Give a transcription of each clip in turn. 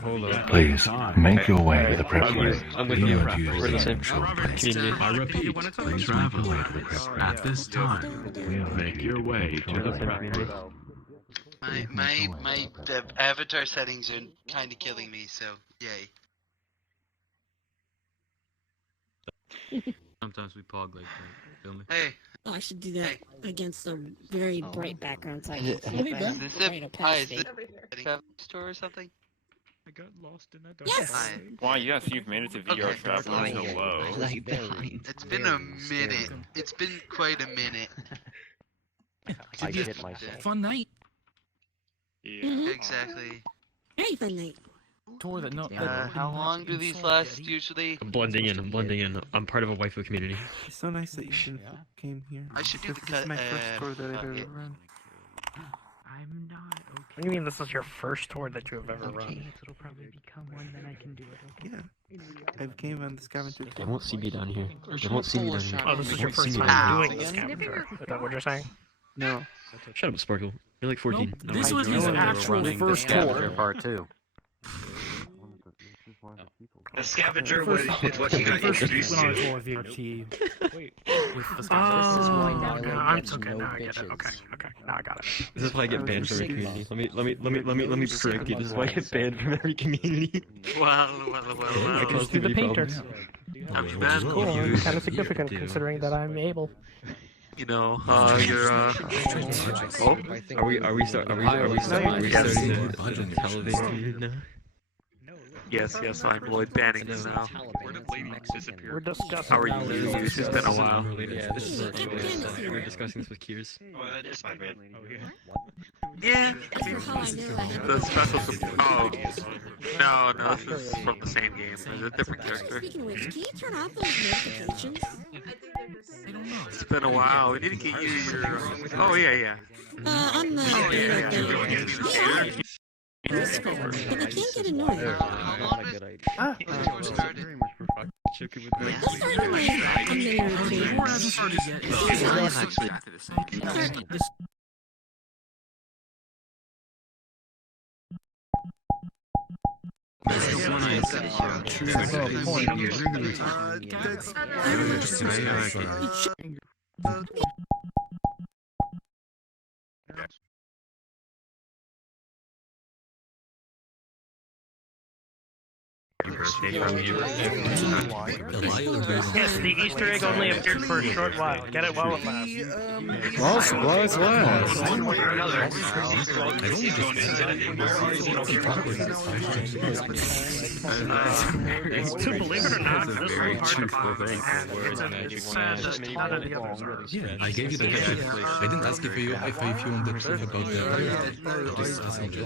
Please, make your way to the prep room. I'm with you. We're the same community. I repeat, please make your way to the prep room. At this time, make your way to the prep room. My avatar settings are kind of killing me, so yay. Sometimes we pog like that. Feel me? Hey. Oh, I should do that against some very bright background type. Is this a store or something? I got lost in that. Yes. Why, yes, you've made it to VRTravellers. Hello. It's been a minute. It's been quite a minute. I get my Fun night. Yeah. Exactly. Very fun night. Tour that How long do these last usually? I'm blending in. I'm part of a waifu community. It's so nice that you came here. I should do the This is my first tour that I've ever run. I'm not okay. What do you mean this is your first tour that you have ever run? It'll probably become one, then I can do it. Okay? Yeah. I came on the Scavenger. They won't see me down here. They won't see me down here. Oh, this is your first Ow. time doing the Scavenger. Is that what you're saying? No. Shut up, Sparkle. You're like 14. Nope, this was his actual first tour. Part 2. The Scavenger was what you got introduced Went on a to. tour with VRT. With the This is why Scavenger. now Okay, one I'm gets okay. no Now I get it. bitches. Okay. Now I got it. This is why I get banned from every community. Let me correct you. This is why I get banned from every community. Well. I cause Do the too many painter. problems. I mean, man, Cool. you, Kind of significant considering that I'm able. you know, you're, Oh, are we starting to elevate community now? yes, I'm Lloyd banning you now. Where did lady disappear? We're discussing. How are you, Lose? It's been a while. Yeah, this is we're discussing this with Kiers. Oh, that is my bad. Oh, yeah. Yeah, As for how I know I have the special no, this is from the same game. It's a different character. Speaking of which, can you turn off those notifications? It's been a while. We need to get you your. Oh yeah. On the Discord, but I can't get annoyed. Chicken with me. That's not really my unlimited routine. Tour hasn't started yet. It's actually exactly the same. This Yes, the Easter egg only appeared for a short while. Get it while it lasts. Well, it's last. Believe it or not, this was hard to find. It's just none of the others are. Yeah, I gave you the gadget. I didn't ask if you on the thing about the just passenger.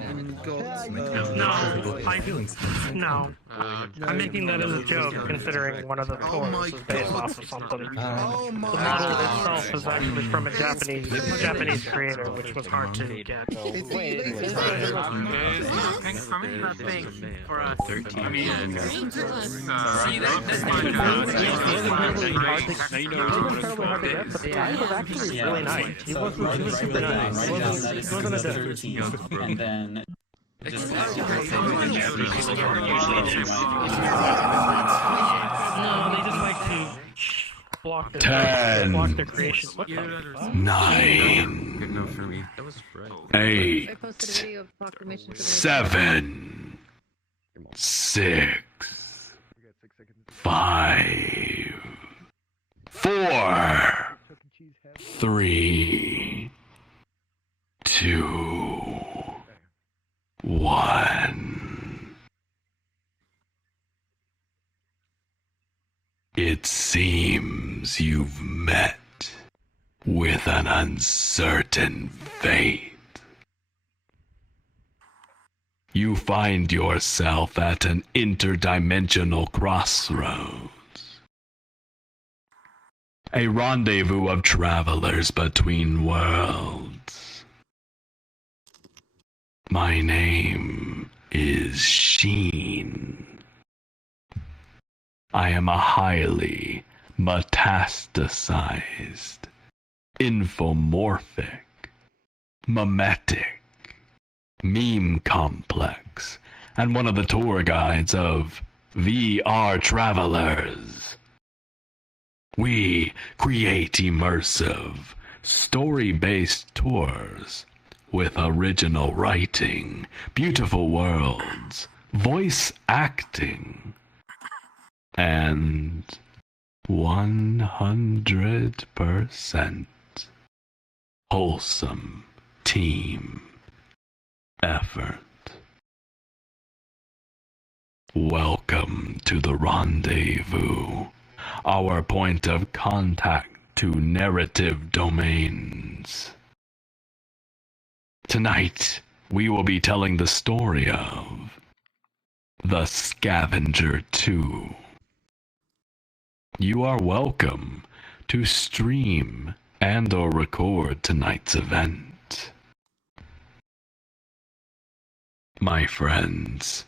No. I'm making that as a joke, considering one of the tours is based off of something. The model itself is actually from a Japanese creator, which was hard to get. Thanks for making that thing for us. 13. I mean, See, this But the guy was actually really nice. He was super nice. He wasn't a dick. And then just No, they just like to block their 10, block their creation. What the fuck? 9, Good enough for me. That was right. 8, I posted a video of proclamation for the 7, 6, 5, 4, 3, 2, 1. It seems you've met with an uncertain fate. You find yourself at an interdimensional crossroads. A rendezvous of travelers between worlds. My name is Sheen. I am a highly metastasized, infomorphic, mimetic, meme complex, and one of the tour guides of VRTravellers. We create immersive, story-based tours with original writing, beautiful worlds, voice acting, and 100% wholesome team effort. Welcome to the rendezvous, our point of contact to narrative domains. Tonight, we will be telling the story of the Scavenger 2. You are welcome to stream and or record tonight's event. My friends,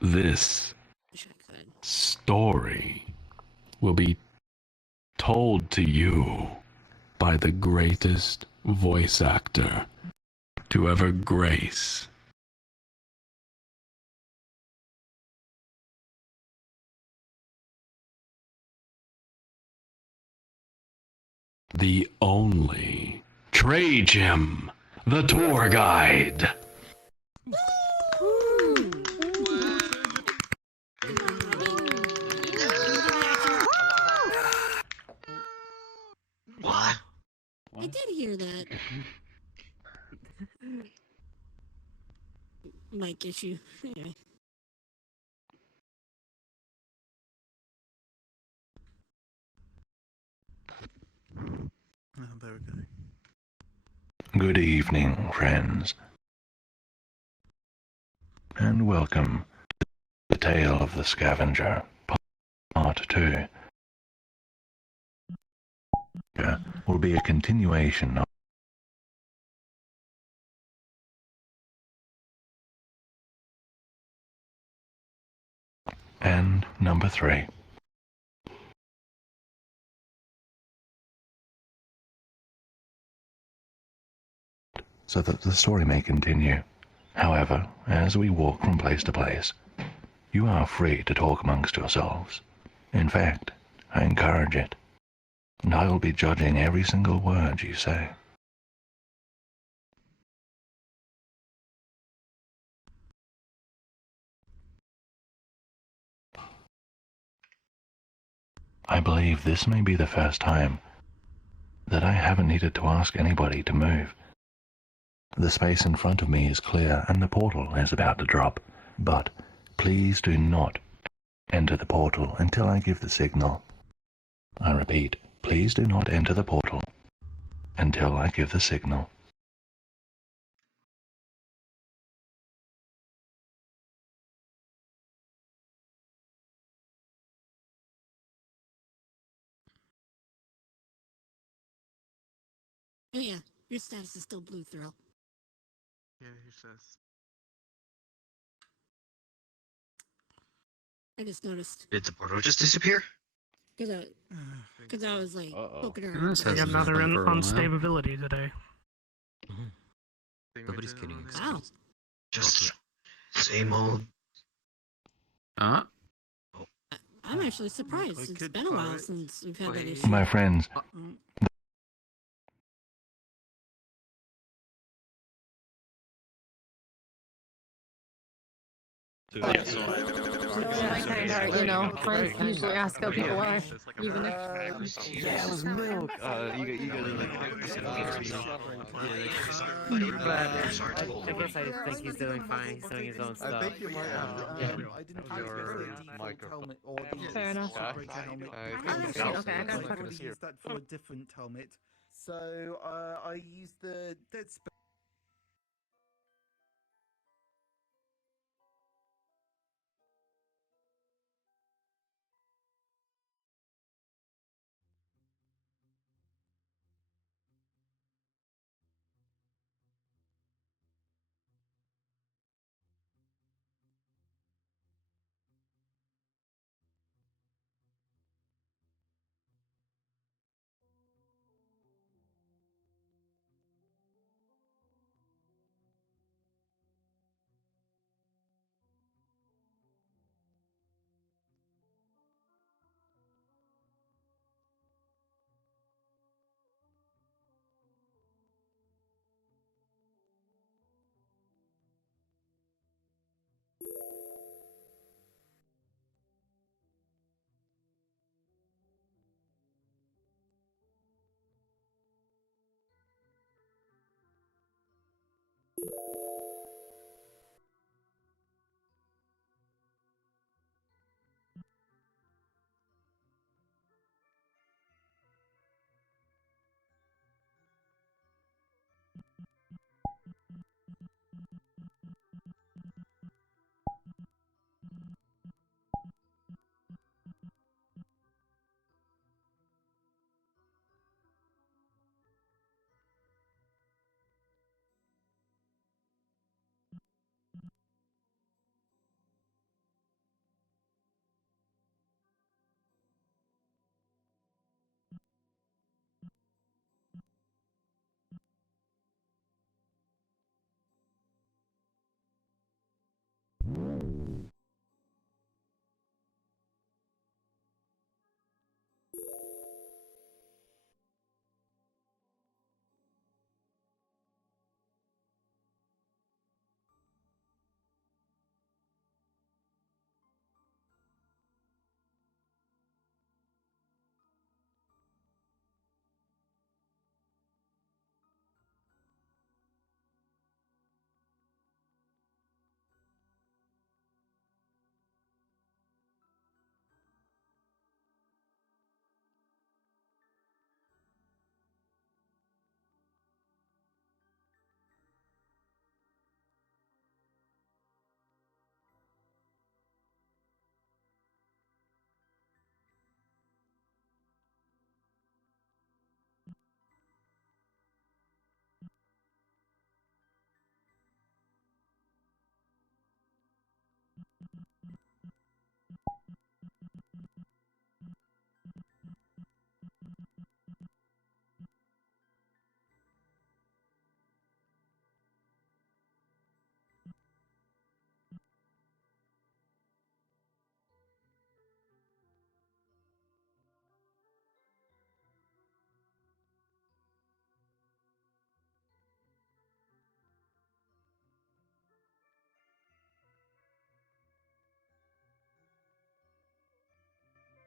this story will be told to you by the greatest voice actor to ever grace the only Trajan, the tour guide. What? I did hear that. Mic issue. Anyway. There we go. Good evening, friends, and welcome to the Tale of the Scavenger, Part 2. Will be a continuation of and number 3. So that the story may continue. However, as we walk from place to place, you are free to talk amongst yourselves. In fact, I encourage it, and I will be judging every single word you say. I believe this may be the first time that I haven't needed to ask anybody to move. The space in front of me is clear and the portal is about to drop, but please do not enter the portal until I give the signal. I repeat, please do not enter the portal until I give the signal. Oh yeah, your status is still blue, Thrill. Yeah, who says? I just noticed. Did the portal just disappear? Cause I was like poking I around. got another unstability today. Nobody's kidding. Wow. Just same old. Huh? I'm actually surprised. I It's could been a while try it. since we've had that issue. My friends, You know, friends usually ask how people are, even if. Yeah, it was milk. You guys I guess I think he's doing fine. He's doing his own stuff. I think you might have. I didn't Your helmet or the Fair enough. helmet. Okay, I got I it. use that for a different helmet. So I used the dead sped.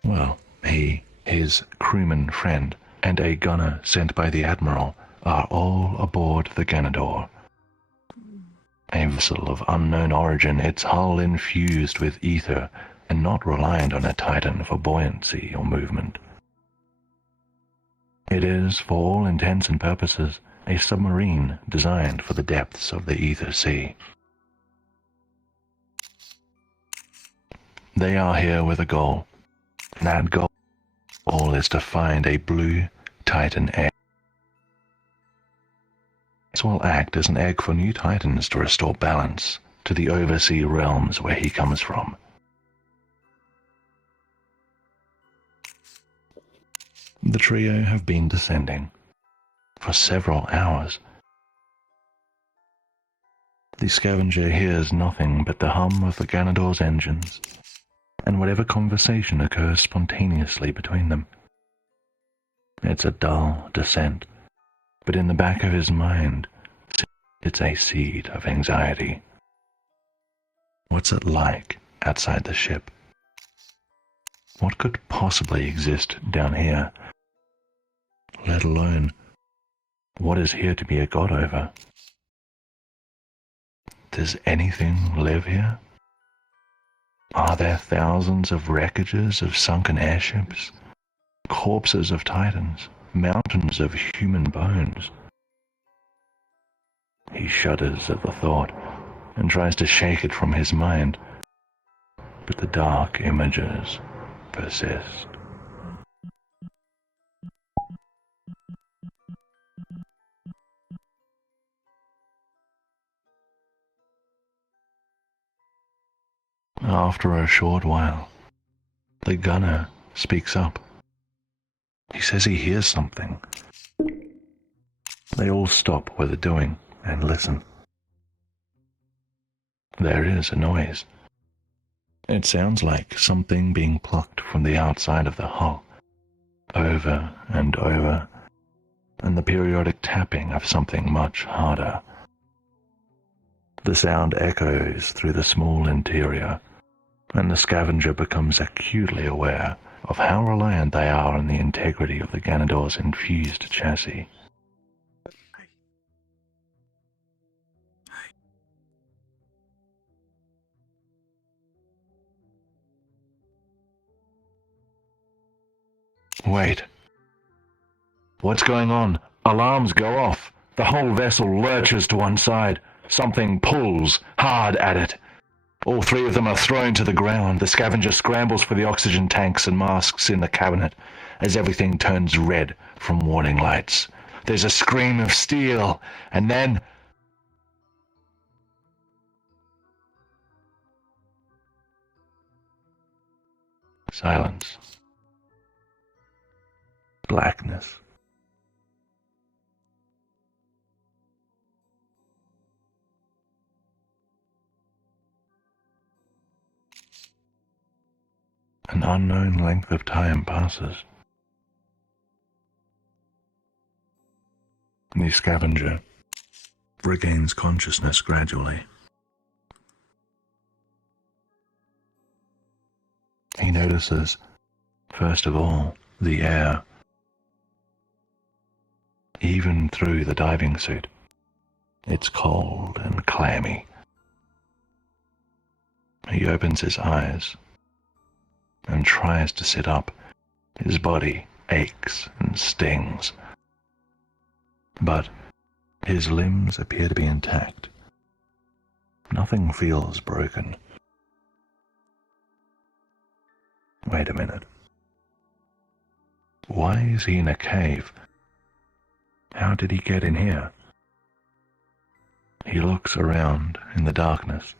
Well, he, his crewman friend, and a gunner sent by the Admiral are all aboard the Ganador. A vessel of unknown origin, its hull infused with ether and not reliant on a Titan for buoyancy or movement. It is, for all intents and purposes, a submarine designed for the depths of the ether sea. They are here with a goal. That goal is to find a blue Titan egg. This will act as an egg for new Titans to restore balance to the oversea realms where he comes from. The trio have been descending for several hours. The Scavenger hears nothing but the hum of the Ganador's engines and whatever conversation occurs spontaneously between them. It's a dull descent, but in the back of his mind, it's a seed of anxiety. What's it like outside the ship? What could possibly exist down here? Let alone, what is here to be a god over? Does anything live here? Are there thousands of wreckages of sunken airships, corpses of Titans, mountains of human bones? He shudders at the thought and tries to shake it from his mind, but the dark images persist. After a short while, the gunner speaks up. He says he hears something. They all stop what they're doing and listen. There is a noise. It sounds like something being plucked from the outside of the hull, over and over, and the periodic tapping of something much harder. The sound echoes through the small interior, and the Scavenger becomes acutely aware of how reliant they are on the integrity of the Ganador's infused chassis. Wait. What's going on? Alarms go off. The whole vessel lurches to one side. Something pulls hard at it. All three of them are thrown to the ground. The Scavenger scrambles for the oxygen tanks and masks in the cabinet as everything turns red from warning lights. There's a scream of steel, and then... silence. Blackness. An unknown length of time passes. The Scavenger regains consciousness gradually. He notices, first of all, the air. Even through the diving suit, it's cold and clammy. He opens his eyes and tries to sit up. His body aches and stings. But his limbs appear to be intact. Nothing feels broken. Wait a minute. Why is he in a cave? How did he get in here? He looks around in the darkness.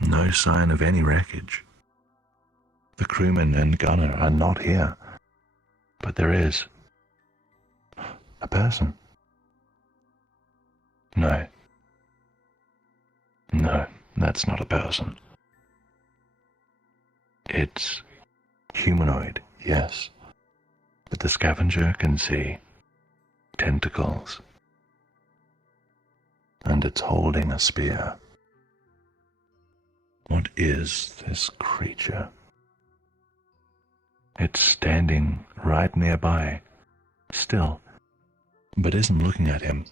No sign of any wreckage. The crewman and gunner are not here. But there is a person. No. No, that's not a person. It's humanoid, yes. But the Scavenger can see tentacles. And it's holding a spear. What is this creature? It's standing right nearby, still, but isn't looking at him.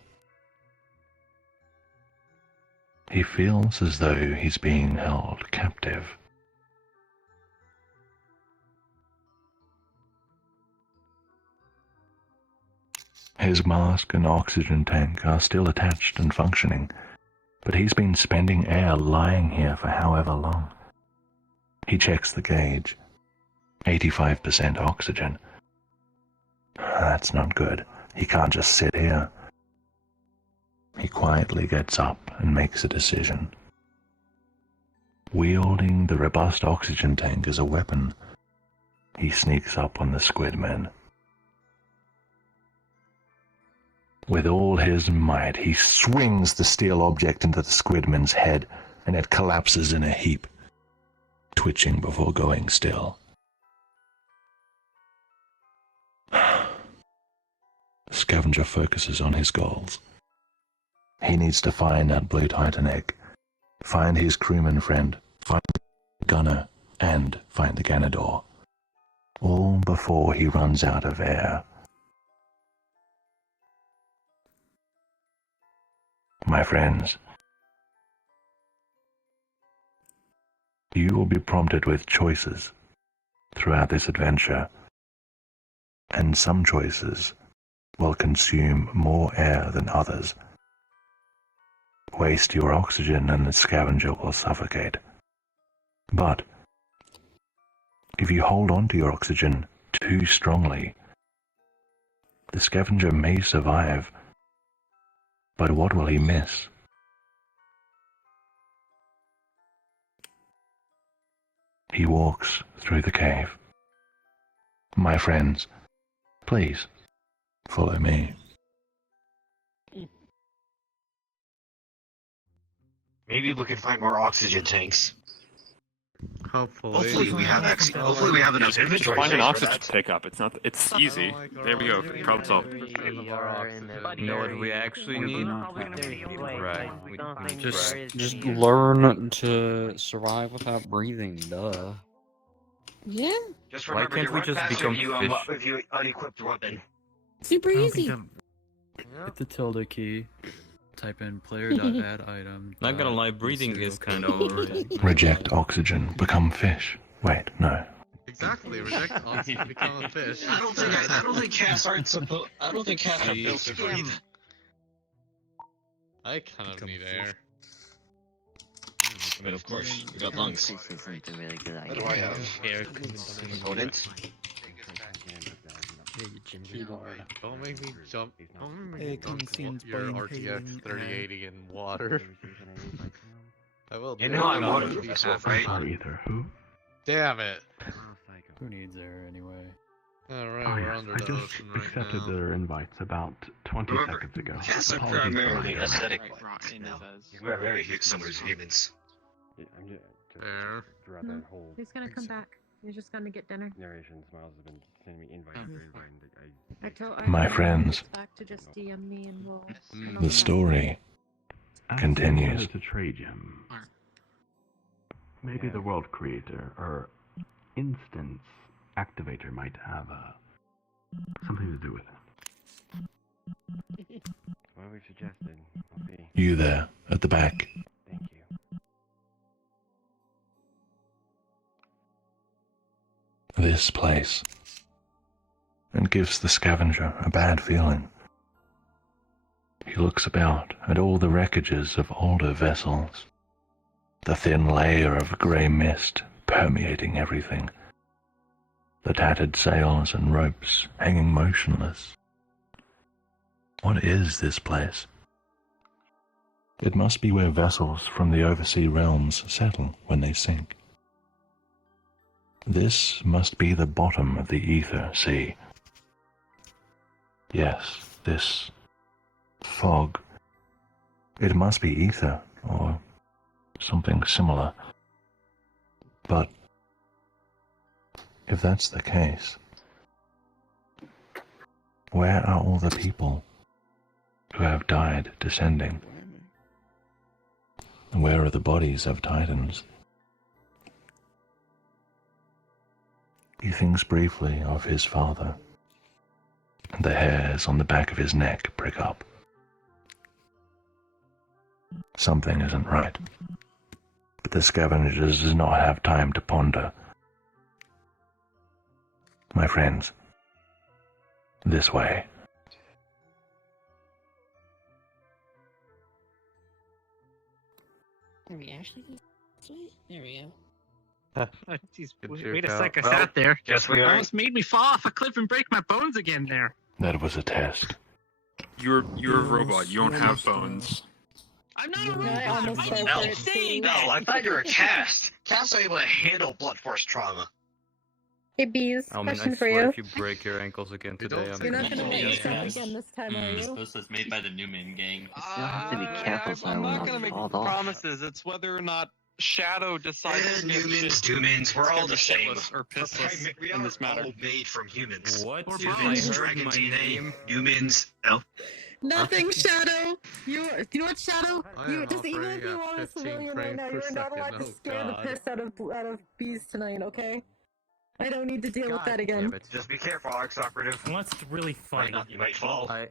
He feels as though he's being held captive. His mask and oxygen tank are still attached and functioning, but he's been spending air lying here for however long. He checks the gauge. 85% oxygen. That's not good. He can't just sit here. He quietly gets up and makes a decision. Wielding the robust oxygen tank as a weapon, he sneaks up on the squid men. With all his might, he swings the steel object into the squidman's head, and it collapses in a heap, twitching before going still. The Scavenger focuses on his goals. He needs to find that blue Titan egg, find his crewman friend, find the gunner, and find the Ganador. All before he runs out of air. My friends, you will be prompted with choices throughout this adventure, and some choices will consume more air than others. Waste your oxygen and the Scavenger will suffocate. But if you hold on to your oxygen too strongly, the Scavenger may survive, but what will he miss? He walks through the cave. My friends, please follow me. Maybe we can find more oxygen tanks. Hopefully we have hopefully we have enough inventory. Find an space for oxygen that. pickup. It's easy. There we go. Problem solved. You know what we actually need? Right. Just learn to survive without breathing, duh. Yeah. Just Why remember can't to we run just faster become if you unequip the weapon. Super easy. Hit the tilde key. Type in player.add item. Not gonna lie, breathing is kind of overrated. Reject oxygen, become fish. Wait, no. Exactly, reject odds to become a fish. I don't think cats aren't supposed. I don't think cats are built to breathe. I kind of need air. But of course, we got lungs. This isn't a really good What do I have? Air Components? Don't make me jump. Don't make Air me dunk consumed your by RTX inhaling 3080 in water. I will. You know I'm out of vessel, right? Either who? Damn it! Who needs air anyway? Alright, Oh, we're yes, under I the just ocean right accepted now. their invites about 20 seconds ago. Cats are Apologies for primarily that. aesthetic. No, we're very similar to humans. There. He's gonna come back. He's just gonna get dinner. Narration Smiles has been sending me invites My friends, Back to just DM me and we'll. the story continues. To trade him. Maybe the world creator or instance activator might have something to do with it. What we've suggested. I'll see. You there, at the back. Thank you. This place. It gives the scavenger a bad feeling. He looks about at all the wreckages of older vessels. The thin layer of grey mist permeating everything. The tattered sails and ropes hanging motionless. What is this place? It must be where vessels from the oversea realms settle when they sink. This must be the bottom of the ether sea. Yes, this fog. It must be ether, or something similar. But if that's the case, where are all the people who have died descending? Where are the bodies of titans? He thinks briefly of his father. The hairs on the back of his neck prick up. Something isn't right. But the scavenger does not have time to ponder. My friends, this way. Are we actually going this way? There we go. Jeez, Good wait a joke, sec, I Al. sat there. Guess we are. Almost made me fall off a cliff and break my bones again there. That was a test. You're a robot. You don't have bones. I'm not a No, I robot. almost I'm fell not for it, saying too. No, that. I thought you were a cast. Casts are able to handle blunt force trauma. Hey, Bees, I question for swear you. if you break your ankles again today, I'm You're not gonna make gonna yourself again this time, are you? This was made by the Newman gang. You still have to be careful so I'm I not won't gonna make fall off. promises. It's whether or not Shadow decides to get Humans, shit. humans, we're all the It's same. shitless or pissless We in are this matter. all made from humans. What? Humans, I heard dragon my DNA, name. humans. Oh, Nothing, Shadow. You know what, Shadow? I You am just even if operating you at want a 15 civilian right frames now, per you're not second. allowed to Oh, scare the God. piss out of Bees tonight, okay? I don't need to deal with that again. just be careful, Arx Operative. What's really funny? You might fall. I'll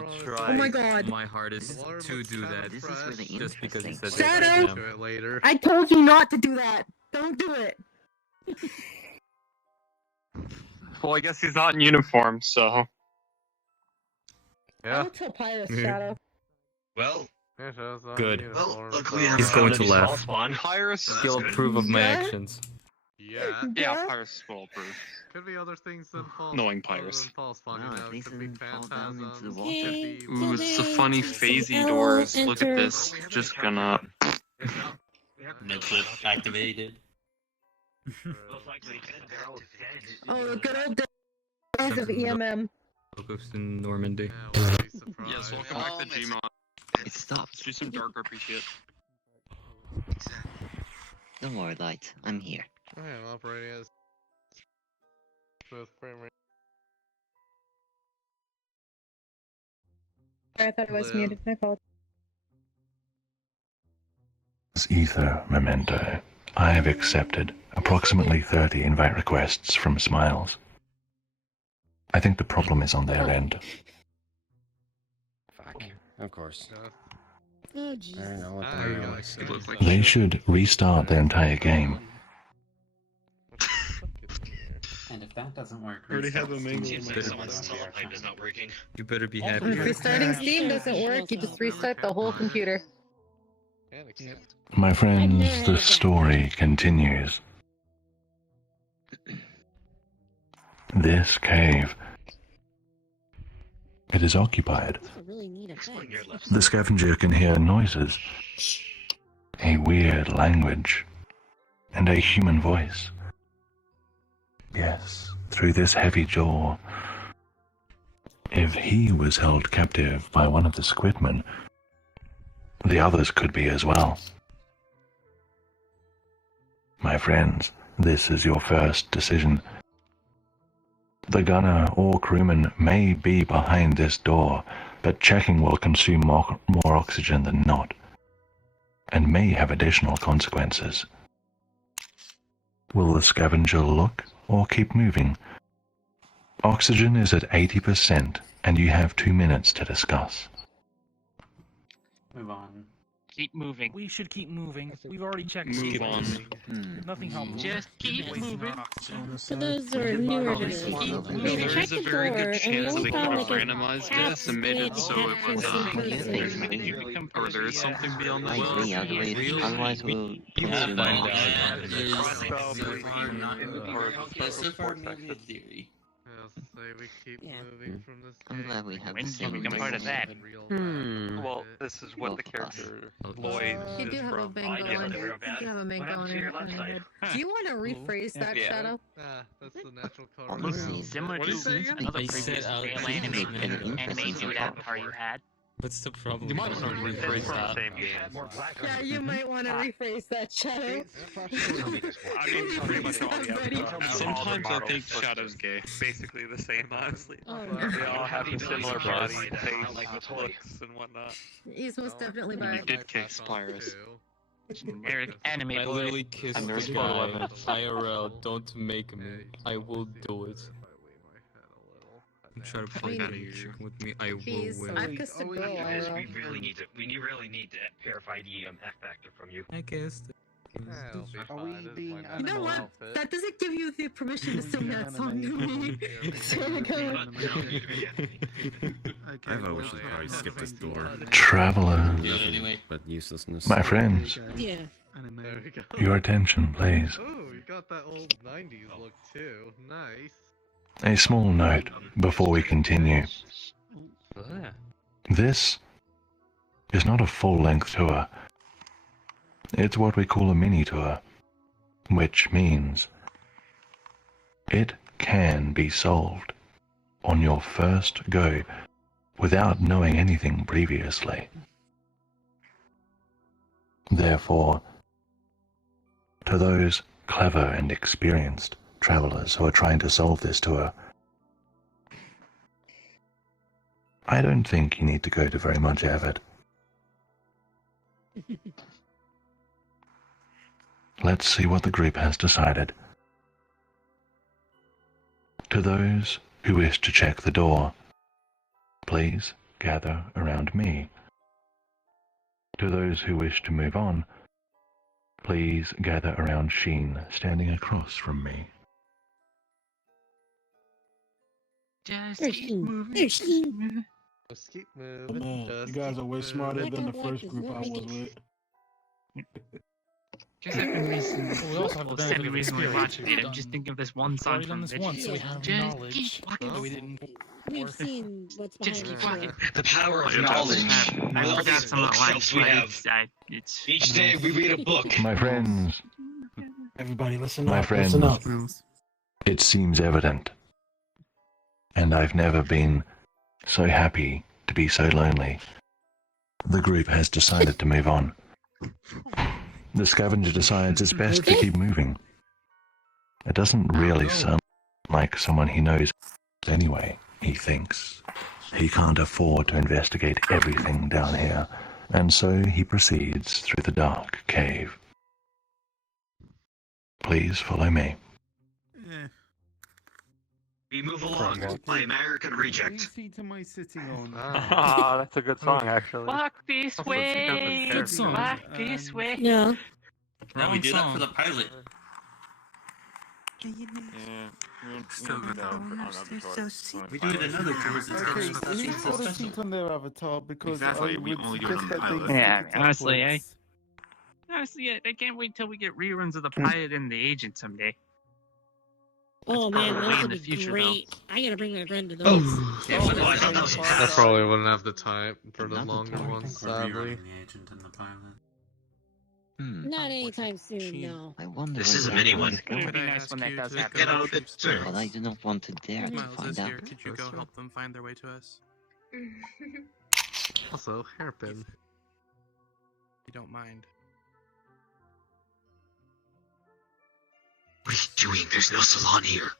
promises. try Oh my God. my hardest The water to looks do kinda that. This is really Just because you said interesting. that. Shadow! Do it later. I told you not to do that. Don't do it. Well, I guess he's not in uniform, so. I'll tell Pyrus, Shadow. Well, Good. well, luckily I He's found going to any small laugh. spawn. Pyrus. So that's He'll good. approve of my Yeah? actions. Yeah. Yeah, Pyrus is foolproof. Could be other things than false. Knowing other Pyrus. than false spawning No, now. at least Could be it didn't fall down into the phantasms. water. Could be. Ooh, it's the funny phasey Today, doors. Look at enter- this. Just gonna. No clip activated. Oh, the good old days of EMM. Focus in Normandy. Yes, welcome back to Gmod. It stopped. Let's do some dark RP shit. Don't worry, Light. I'm here. I am operating as both frame rate. I thought it was muted. My fault. This ether memento. I have accepted approximately 30 invite requests from Smiles. I think the problem is on their end. Fuck. Of course. Oh, I jeez. don't know what There you the go. hell It looks like They should restart their entire game. And if that doesn't work, Already have a mango. Seems like someone's telepipe is not working. You better be happy. If restarting Steam doesn't work, you just restart the whole computer. My friends, the story continues. This cave, it is occupied. The scavenger can hear noises, a weird language, and a human voice. Yes, through this heavy jaw. If he was held captive by one of the squidmen, the others could be as well. My friends, this is your first decision. The gunner or crewman may be behind this door, but checking will consume more oxygen than not, and may have additional consequences. Will the scavenger look or keep moving? Oxygen is at 80%, and you have 2 minutes to discuss. Move on. Keep moving. We should keep moving. We've already checked. Move on. Nothing helps. Just keep moving. For those who are newer to this, There we checked is a the very door good and we chance only they found could like have a randomized half it, submitted, so it was or there is something beyond that. Otherwise we'll consume find all. But so far, maybe a theory. We keep moving from this. I'm glad we have the When same we become part of that? Well, this is what the character Lloyd You do is have a from. mango on. You do have a mango on your head. Do you want to rephrase that, Yeah. Shadow? That's the natural color. Honestly, Similar What to is it? another I previous said I'll fail keep anime moving. animated avatar you had. What's the problem? You might want to rephrase that. Yeah, you might want to rephrase that, Shadow. I mean, pretty much all the other. Sometimes I think Shadow's gay. Basically the same, honestly. They all have a similar body, face, looks, and whatnot. He's most definitely You bi. did kick Spyrus. Generic anime I boy. literally kissed the guy. IRL, don't make me. I will do it. You try to play that chicken with me, I will win. I've kissed a girl, IRL. We really need to verify the F factor from you. I kissed. Are we being You know what? That doesn't give you the permission to sing that song to me. I we should probably skip this door. Travelers, But uselessness. my friends, Yeah. There we go. your attention, please. Oh, you got that old 90s look too. Nice. A small note before we continue. This is not a full-length tour. It's what we call a mini tour, which means it can be solved on your first go without knowing anything previously. Therefore, to those clever and experienced travelers who are trying to solve this tour, I don't think you need to go to very much effort. Let's see what the group has decided. To those who wish to check the door, please gather around me. To those who wish to move on, please gather around Sheen, standing across from me. Just There's keep Sheen. moving. There's Sheen. Just keep Man, moving. you guys are way smarter than the first group I was with. Just every reason. We also have the benefit Every of reason we experience. watched it. I'm just thinking of this one song Already done from this it. once, so we have Just knowledge. keep walking. But we didn't. We've seen what's Just behind keep the door. walking. The power of Yeah, knowledge. I All forgot these some of the lines, bookshelves we but have. it's Each day we read a book. My friends, Everybody listen My up. friends. Listen up. it seems evident, and I've never been so happy to be so lonely. The group has decided to move on. The scavenger decides it's best to keep moving. It doesn't really sound like someone he knows anyway, he thinks. He can't afford to investigate everything down here, and so he proceeds through the dark cave. Please follow me. We move along. My American reject. seat am I sitting on? Ah, that's a good song, actually. walk this way. Good song. Walk this way. Yeah. No, we do that for the pilot. Still good though. We do it in other tours. Okay, who's got a seat on their avatar? Because Exactly, I we would only do it suggest on that they pilot. stick Yeah, it honestly, upwards. Honestly, I can't wait till we get reruns of the pilot and the agent someday. Oh man, probably those in would the be future, great. I gotta bring my friend to Oh. those. I probably wouldn't have the time for the longer ones, sadly. The agent and the pilot. Not anytime soon, no. I wonder. This is a mini one. It would be nice when that does happen. Get out of it, sir. But I do not want to dare to Miles find is out. here. Could you go help them find their way to us? Also, hairpin. You don't mind. What are you doing? There's no salon here.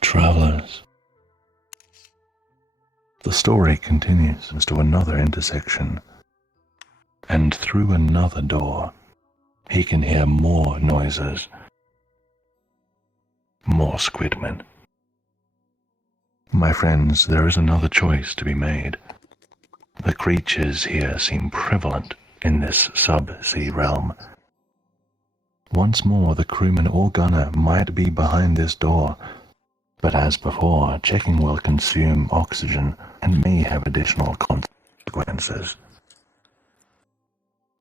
Travelers. The story continues to another intersection, and through another door, he can hear more noises, more squidmen. My friends, there is another choice to be made. The creatures here seem prevalent in this sub-sea realm. Once more, the crewman or gunner might be behind this door, but as before, checking will consume oxygen and may have additional consequences.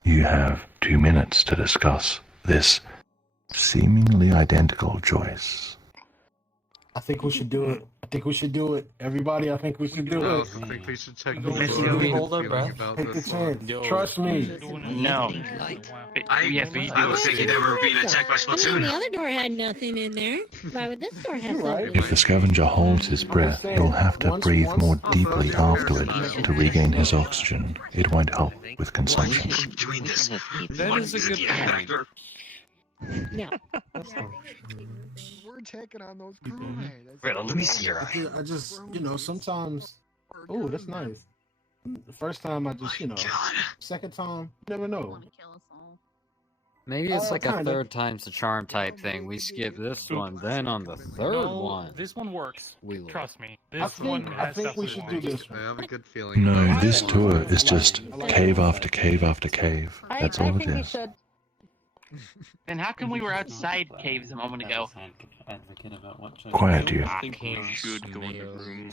You have 2 minutes to discuss this seemingly identical choice. I think we should do it. I think we should do it. Everybody, I think we should do I it. also think we should check the Let's door. go. Hold our breath. Take the chance. Trust me. No. I was thinking they were being attacked by I mean, Splatoon. the other door had nothing in there. Why would this door have something? If the scavenger holds his breath, he'll have to breathe more deeply afterward to regain his oxygen. It won't help with consumption. Doing this. That is a good point. No. We're taking on those crewmen. Wait, let me see your eye. I just, sometimes. Oh, that's nice. The first time, I just, Second time, you never know. Maybe it's like a kinda. third time's the charm type thing. We skip this one, then on the third one. This one works. We Trust me. I This one think, I has think stuff we to should do. do this I one. have a good feeling. No, this tour is just cave after cave after cave. That's all it is. Then how come we were outside caves a moment ago? Quiet you. Good go in the room.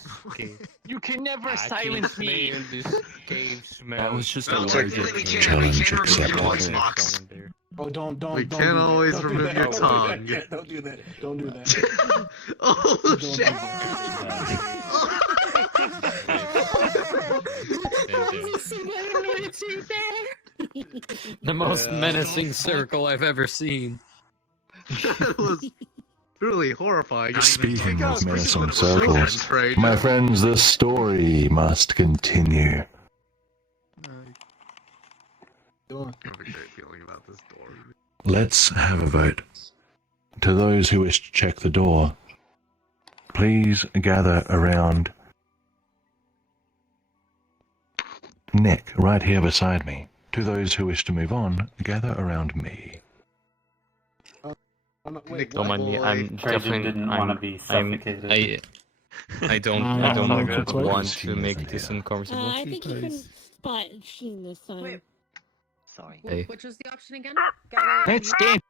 You can never silence me. That was just a Technically, larger we can't challenge remove your accepted. box. Oh, don't We don't can't do always that. Don't do remove that. your Don't do tongue. that. Don't do that. Don't do that. Oh Don't do shit! The most menacing circle I've ever seen. That was truly horrifying. Speaking Take out of menacing the circles, right my now. friends, the story must continue. I have a great feeling about this door. Let's have a vote. To those who wish to check the door, please gather around Nick, right here beside me. To those who wish to move on, gather around me. Wait, Don't mind me. I'm Trajan definitely. didn't want to be suffocated. I don't want to make this uncomfortable. I think you can spot Sheen this time. Sorry. Hey. Which was the option again? Let's dance,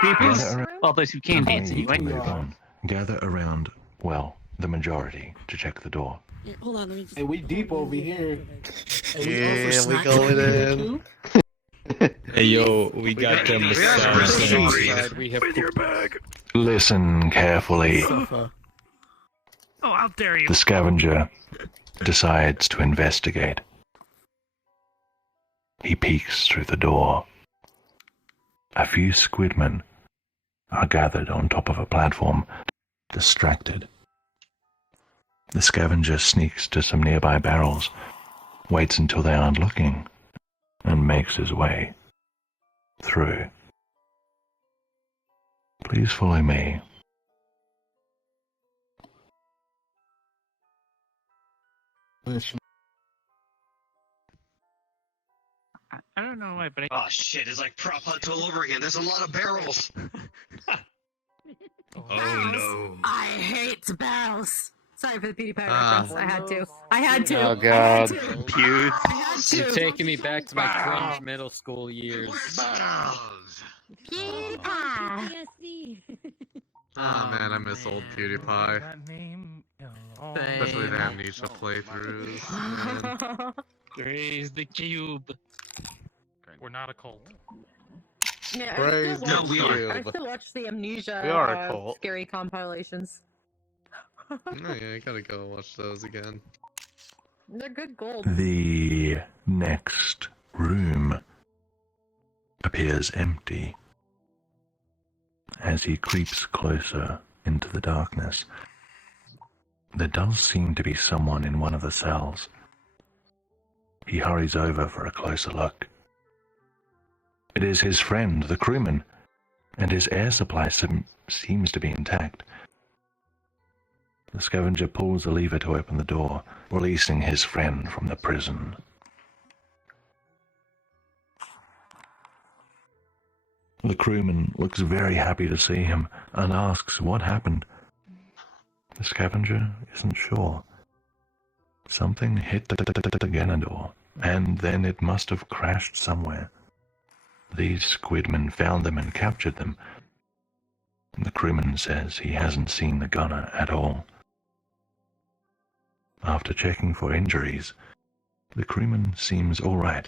peoples. Well, those who can dance Me to anyway. move on. Gather around, well, the majority, to check the door. Yeah, hold on, let me just... Hey, we deep over here. Yeah, we going in. Hey yo, we got them massage. We have your bag. Listen carefully. Oh, how dare you! The scavenger decides to investigate. He peeks through the door. A few squidmen are gathered on top of a platform, distracted. The scavenger sneaks to some nearby barrels, waits until they aren't looking, and makes his way through. Please follow me. I don't know why, but Oh shit, it's like prop hunt all over again. There's a lot of barrels. Oh no. I hate barrels. Sorry for the PewDiePie reference. I had to. Oh god. Pews. You're taking me back to my cringe middle school years. PewDiePie. Oh man, I miss old PewDiePie. That name. Especially the Amnesia playthroughs. Man. Raise the cube. We're not a cult. Yeah, Praise I the still cube. watch the Amnesia We are a cult. scary compilations. Oh yeah, I gotta go watch those again. They're good gold. The next room appears empty as he creeps closer into the darkness. There does seem to be someone in one of the cells. He hurries over for a closer look. It is his friend, the crewman, and his air supply seems to be intact. The scavenger pulls the lever to open the door, releasing his friend from the prison. The crewman looks very happy to see him and asks what happened. The scavenger isn't sure. Something hit the Ganador, and then it must have crashed somewhere. These squidmen found them and captured them. The crewman says he hasn't seen the gunner at all. After checking for injuries, the crewman seems all right,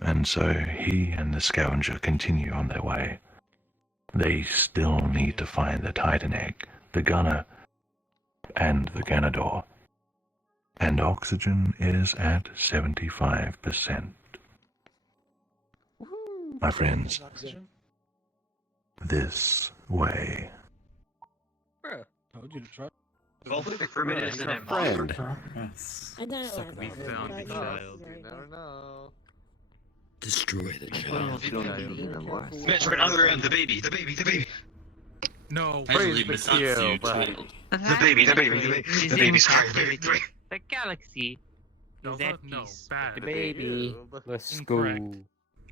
and so he and the scavenger continue on their way. They still need to find the Titan egg, the gunner, and the Ganador. And oxygen is at 75%. My friends, this way. Told you to try. Friend. I don't know. We found the child. You never know. Destroy the child. Metroid Other M, the baby. No. Praise the cube. The baby. The baby's crying. The baby. The galaxy is at No, peace. bad. The baby. Let's go. Incorrect.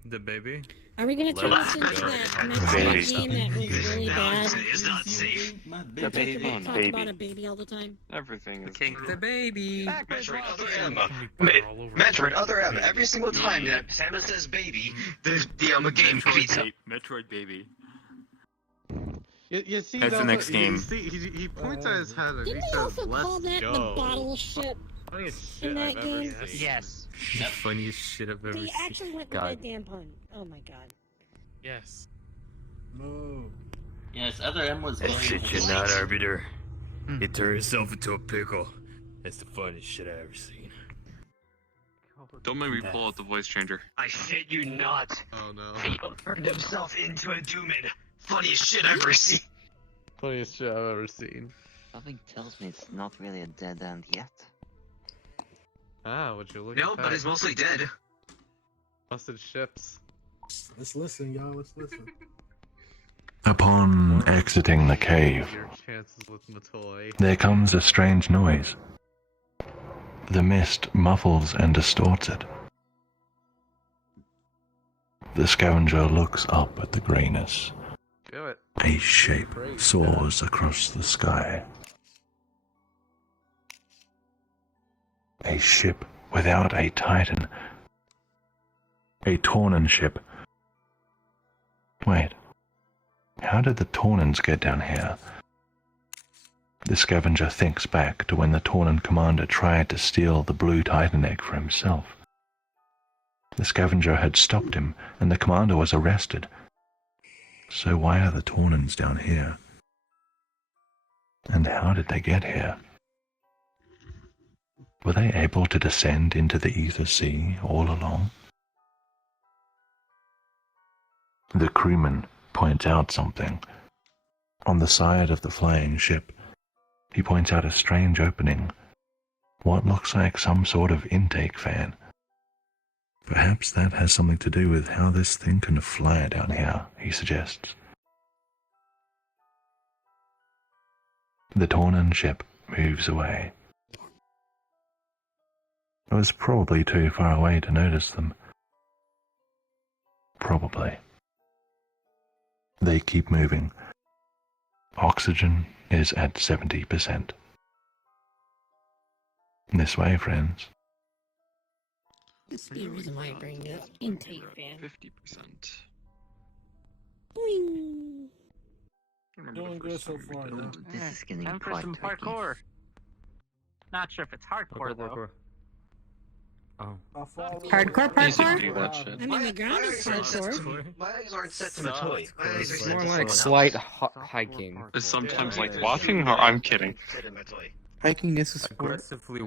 The baby? Are we gonna turn this into that Metroid game that was really bad? It's not safe. The baby. Talk about a baby all the time. Everything is The baby. Metroid Other M. Metroid Other M. Every single time that Samus says baby, the game beats up. Metroid baby. You see, That's the next game. He points at his head and he Didn't they says, also call "Let's that the go." bottle ship Funniest in shit that I've ever game? seen. Yes. The funniest shit I've ever They seen. actually went with that damn pun. Oh my god. Yes. Move. Yes, Other M was That very shit nice. you're not, Arbiter. You turn yourself into a pickle. That's the funniest shit I've ever seen. Don't make me pull out the voice changer. I shit you not. Oh no. He turned himself into a Dooman. Funniest shit I've ever seen. Funniest shit I've ever seen. Something tells me it's not really a dead end yet. Ah, would you look No, at that? but it's mostly dead. Busted ships. Let's listen, y'all. Let's listen. Upon exiting the cave, Your chances with Matoi. there comes a strange noise. The mist muffles and distorts it. The scavenger looks up at the grayness. Do it. A shape soars across the sky. A ship without a Titan. A Tauren ship. Wait. How did the Taunans get down here? The scavenger thinks back to when the Tauren commander tried to steal the blue Titan egg for himself. The scavenger had stopped him, and the commander was arrested. So why are the Taunans down here? And how did they get here? Were they able to descend into the Ether Sea all along? The crewman points out something. On the side of the flying ship, he points out a strange opening. What looks like some sort of intake fan. Perhaps that has something to do with how this thing can fly down here, he suggests. The Tauren ship moves away. I was probably too far away to notice them. Probably. They keep moving. Oxygen is at 70%. This way, friends. This is the reason why I bring this intake fan. 50%. Boing. Doing good so far, yeah. This is getting Time for quite some tricky. parkour. Not sure if it's hardcore though. Oh. Hardcore I mean, the ground is hardcore. My legs aren't set to my toy. My legs are It's set more to like someone slight else. hiking. Is sometimes like walking, or I'm kidding. Hiking is a sport. Aggressively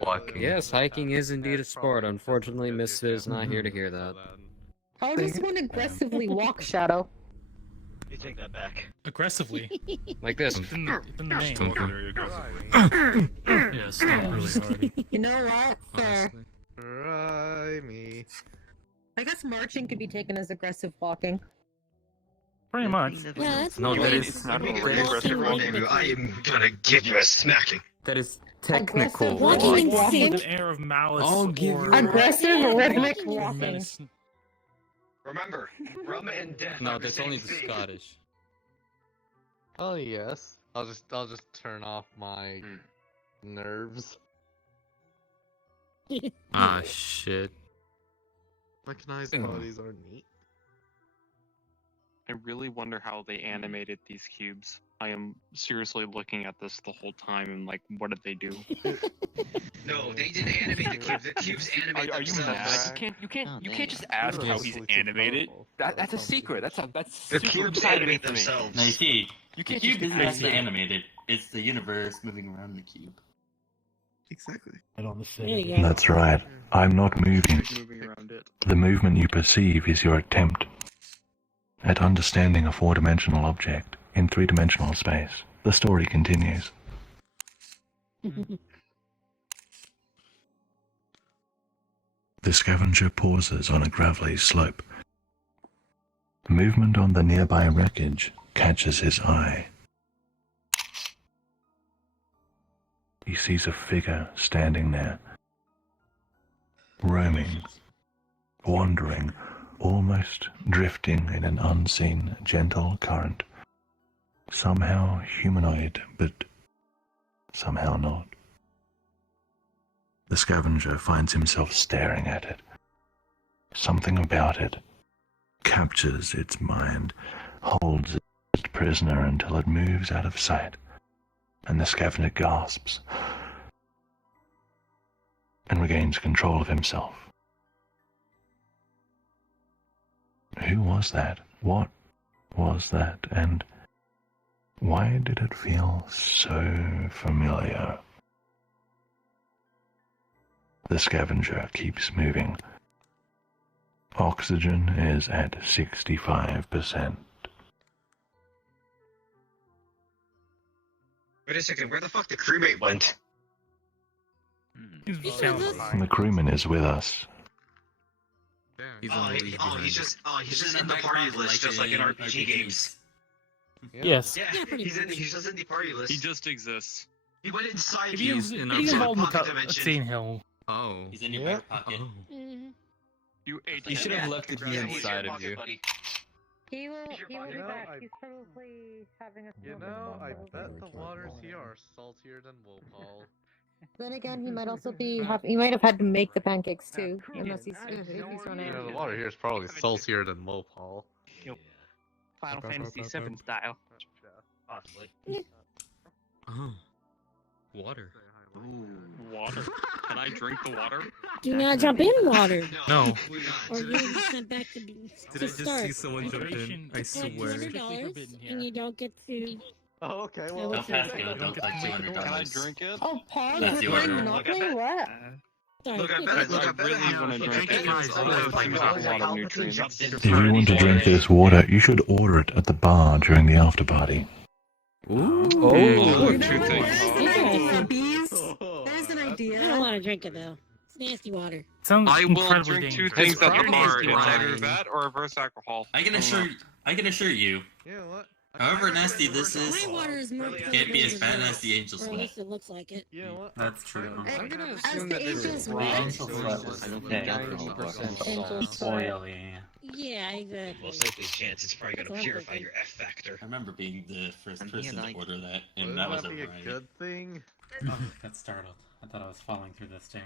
walking. Yes, hiking is indeed a sport. Unfortunately, Miss is not here to hear that. How does one aggressively walk, Shadow? You take that back. Aggressively. Like this. It's in the name. Yes, really hard. You know what, sir? Try me. I guess marching could be taken as aggressive walking. Pretty much. Yeah, that's No, more that like is not walking really aggressive rhythmically. I am gonna give you a smacking. That is technical. Walking in Walking with sync. an air of malice. I'll give or... you- Aggressive rhythmic or walking. menace. Remember, rum and death. No, are that's the only same the thing. Scottish. Oh yes. I'll just turn off my nerves. Ah, shit. Mechanized bodies are neat. I really wonder how they animated these cubes. I am seriously looking at this the whole time and like, what did they do? No, they didn't animate the cube. The cubes animate Are you themselves. mad? You can't just ask how he's animated. That's a secret. That's The super cubes exciting animate for me. themselves. Now you see, You the can't cube just isn't do actually that. animated. It's the universe moving around the cube. Exactly. Right on the There you center. go. That's right. I'm not moving. Moving around it. The movement you perceive is your attempt at understanding a four-dimensional object in three-dimensional space. The story continues. The scavenger pauses on a gravelly slope. Movement on the nearby wreckage catches his eye. He sees a figure standing there, roaming, wandering, almost drifting in an unseen, gentle current. Somehow humanoid, but somehow not. The scavenger finds himself staring at it. Something about it captures its mind, holds it prisoner until it moves out of sight, and the scavenger gasps and regains control of himself. Who was that? What was that? And why did it feel so familiar? The scavenger keeps moving. Oxygen is at 65%. Wait a second, where the fuck the crewmate went? The crewman is with us. He's on the lead behind he's us. just in the party list, just like in RPG games. Yes. Yeah, he's just in the party list. He just exists. He went inside If you. he's in involved in the pocket dimension. scene hill. Oh. He's in your back pocket. You ate He should have left it here inside of you. He will be know, back. I- He's probably having a You smoke know, with I Bumble. bet the waters here are saltier than Wopal. Then again, he might also be he might have had to make the pancakes too, unless he's if he's run You know, the out. water here is probably saltier than Wopal. Final Fantasy VII style. Possibly. Oh. Water. Water. Can I drink the water? Do not jump in water. No. Or you'll be sent back to, Did I to just start. see someone jump in? I Like swear. $200, and you don't get to. Oh, okay, Oh, well, what's Don't pass your- go, don't like $200. Can I drink it? Oh, pause. That's the We're order. playing Monopoly. What? Sorry. Look, I bet I really want to drink it. It's I love things with a lot of nutrients. If you want to drink this water, you should order it at the bar during the after party. Ooh. Oh, You know two what? things. There's an idea, bees. There's an I don't idea. want to drink it though. It's nasty water. Sounds I will incredibly drink two dangerous. things at the It's bar. probably It's fine. either that or reverse alcohol. I can assure you, you know what? however nasty this My is, water is more can't be as clear bad than as the angel Or at sweat. least it looks like it. You know what? That's true. I'm gonna As assume the that this angels is what? Angel sweat was okay. Angels sweat. Oil, yeah. Yeah, exactly. Most likely chance it's probably gonna purify your F factor. I remember being the first person to order that, and Wouldn't that was that a be a riot. good thing? Oh, got startled. I thought I was falling through the stairs.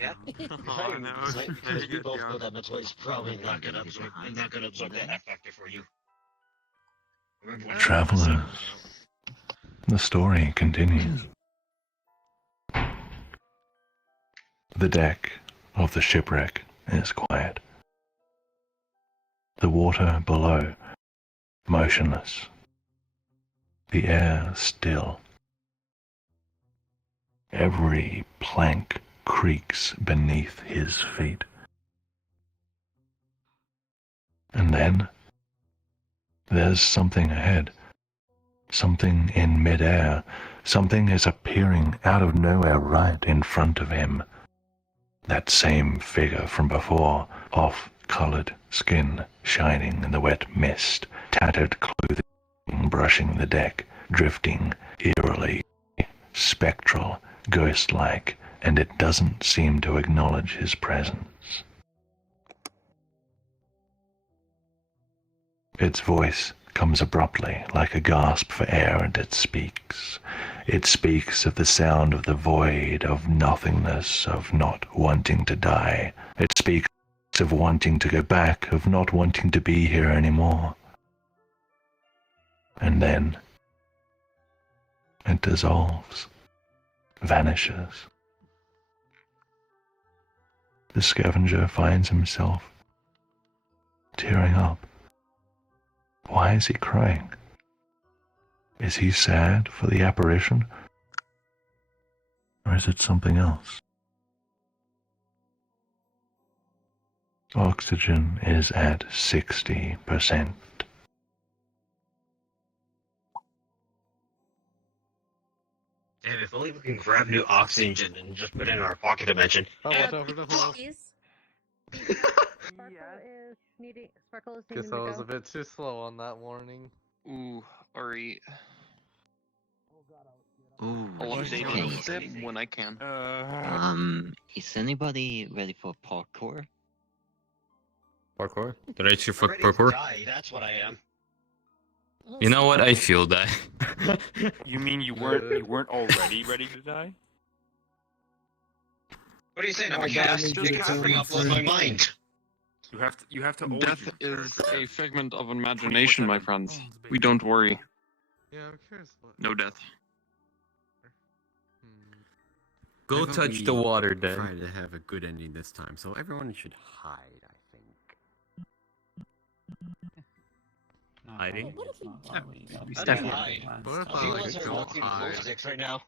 Yeah. Oh, no. Because we both know that Matoy's probably not gonna absorb that F factor for you. Travelers, the story continues. The deck of the shipwreck is quiet. The water below, motionless. The air still. Every plank creaks beneath his feet. And then, there's something ahead. Something in midair. Something is appearing out of nowhere right in front of him. That same figure from before, off-colored skin shining in the wet mist, tattered clothing brushing the deck, drifting eerily, spectral, ghost-like, and it doesn't seem to acknowledge his presence. Its voice comes abruptly, like a gasp for air, and it speaks. It speaks of the sound of the void, of nothingness, of not wanting to die. It speaks of wanting to go back, of not wanting to be here anymore. And then it dissolves, vanishes. The scavenger finds himself tearing up. Why is he crying? Is he sad for the apparition? Or is it something else? Oxygen is at 60%. Damn, if only we can grab new oxygen and just put it in our pocket dimension. Oh, watch out for the hole. Sparkle is Guess needing I to was go. a bit too slow on that warning. Ooh, Ari. Ooh, I'll update you on okay. Zip when I can. Is anybody ready for parkour? Parkour? Did I actually fuck Ready to parkour? die, that's what I am. You know what? I feel that. You mean you weren't already ready to die? What are you saying? I'm Oh, a God, I cast. need you You to can't tell bring my up my friend. mind. You have to always Death be is prepared. a figment of imagination, my friends. We don't worry. Yeah, I'm curious what... No death. Go touch the water, then. Try to have a good ending this time, so everyone should hide, I think. Hiding? He's definitely. What if A few I of us are don't walking on glow hide? sticks right now.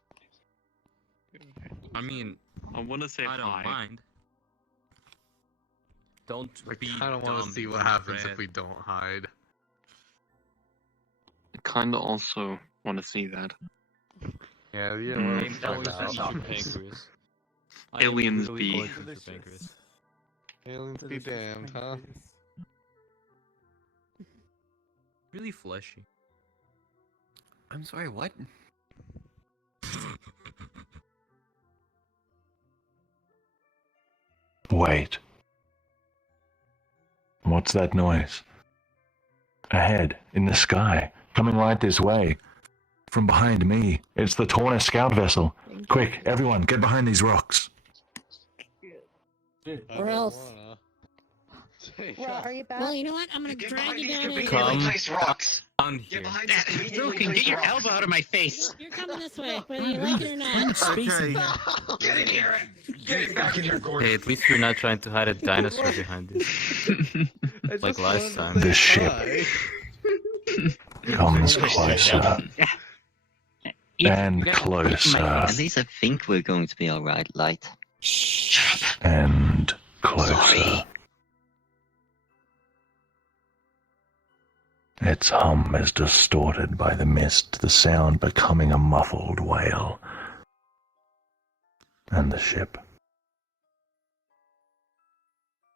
I mean, I want to say I don't hi. mind. Don't be I don't want to dumb, see what you happens rat. if we don't hide. I kinda also want to see that. Yeah, you Mm. know, I'm we'll going find to eat out. your pancreas. I am Aliens really be. going to eat your pancreas. Aliens be damned, huh? Really fleshy. I'm sorry, what? Wait. What's that noise? Ahead, in the sky, coming right this way. From behind me, it's the Torna scout vessel. Quick, everyone, get behind these rocks. Or else. Well, are you back? Well, you know what? I'm gonna drag you down in. Come Place rocks. down here. Get behind these conveniently Broken, get placed your rocks. elbow out of my face. You're coming this way, whether you like it or not. Spacing. Get in here. Get back in here, Gordon. Hey, at least you're not trying to hide a dinosaur behind you. Like last time. The ship comes closer and closer At least I think we're going to be alright, Light. and closer. Its hum is distorted by the mist, the sound becoming a muffled wail. And the ship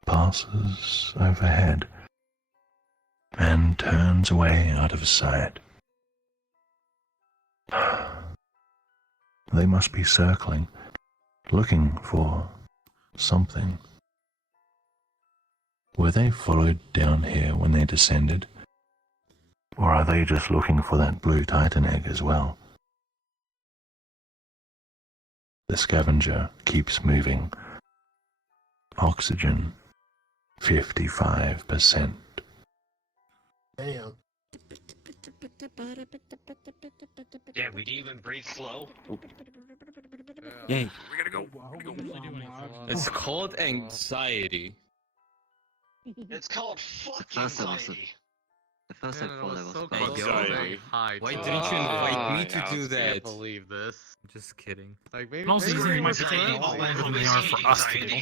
passes overhead and turns away out of sight. They must be circling, looking for something. Were they followed down here when they descended? Or are they just looking for that blue Titan egg as well? The scavenger keeps moving. Oxygen, 55%. Damn. Yeah, we didn't even breathe slow. Yay. We gotta go. It's called anxiety. It's called fucking First I was- anxiety. At first Man, I I thought was I was so fine. close to saying hi. Why to didn't you invite me to do I that? can't believe this. Just kidding. Like maybe. Most maybe seasons it might was be taking friends. a lot longer than they are for us to do.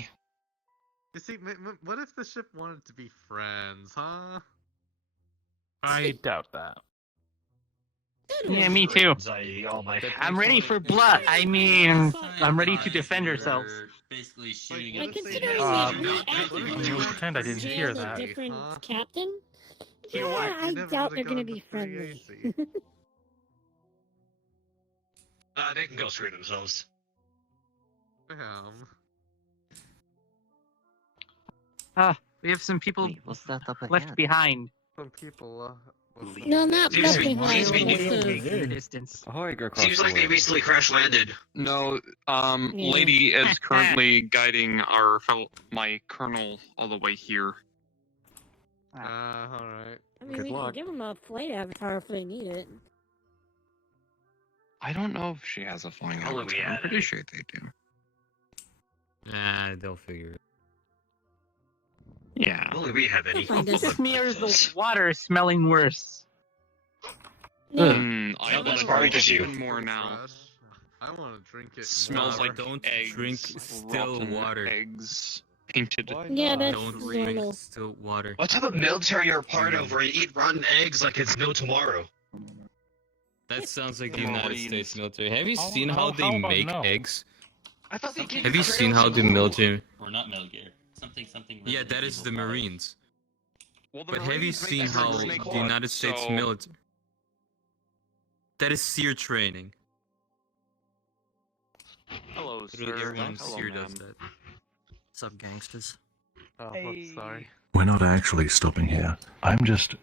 You see, what if the ship wanted to be friends, huh? I doubt that. Yeah, me too. Anxiety, all my I'm ready for blood. I mean, I'm ready to defend ourselves. Basically shooting Like, at considering We'll pretend I didn't hear jailed a that. different captain, You know what? I doubt they're gonna be friendly. They can go screw themselves. We have some people Wait, what's that up left ahead? behind Some people. No, not Seems left to be- behind. seems to be- in the distance. Seems like they recently crash landed. No, Yeah. lady is currently guiding my colonel all the way here. Alright. I mean, we can give them a flight avatar if they need it. I don't know if she has a flying Oh, avatar. yeah. I'm pretty sure they do. Nah, they'll figure it. Yeah. Only we have any. Find us. This smears the water smelling worse. I No, that's want probably just you. even more now. I want to drink it. Smells now. like don't eggs, drink still rotten water. eggs, painted. Why Yeah, not? that's Don't normal. drink still water. What type of military you're a part of where you eat rotten eggs like it's no tomorrow? That sounds like the Come on, United what do you States military. Have you How- seen how- how how they about make no? eggs? I thought they gave Have you seen how the military? Or not Metal Gear. Something. Yeah, Resident that is Evil the 5. Marines. Well, the But have you Marines make seen eggs how that make the corn, United States so- military? That is SEER training. Hello, Literally sir. everyone in Hello, SEER ma'am. does that. What's up, gangsters? Oh, I'm sorry. We're not actually stopping here. I'm just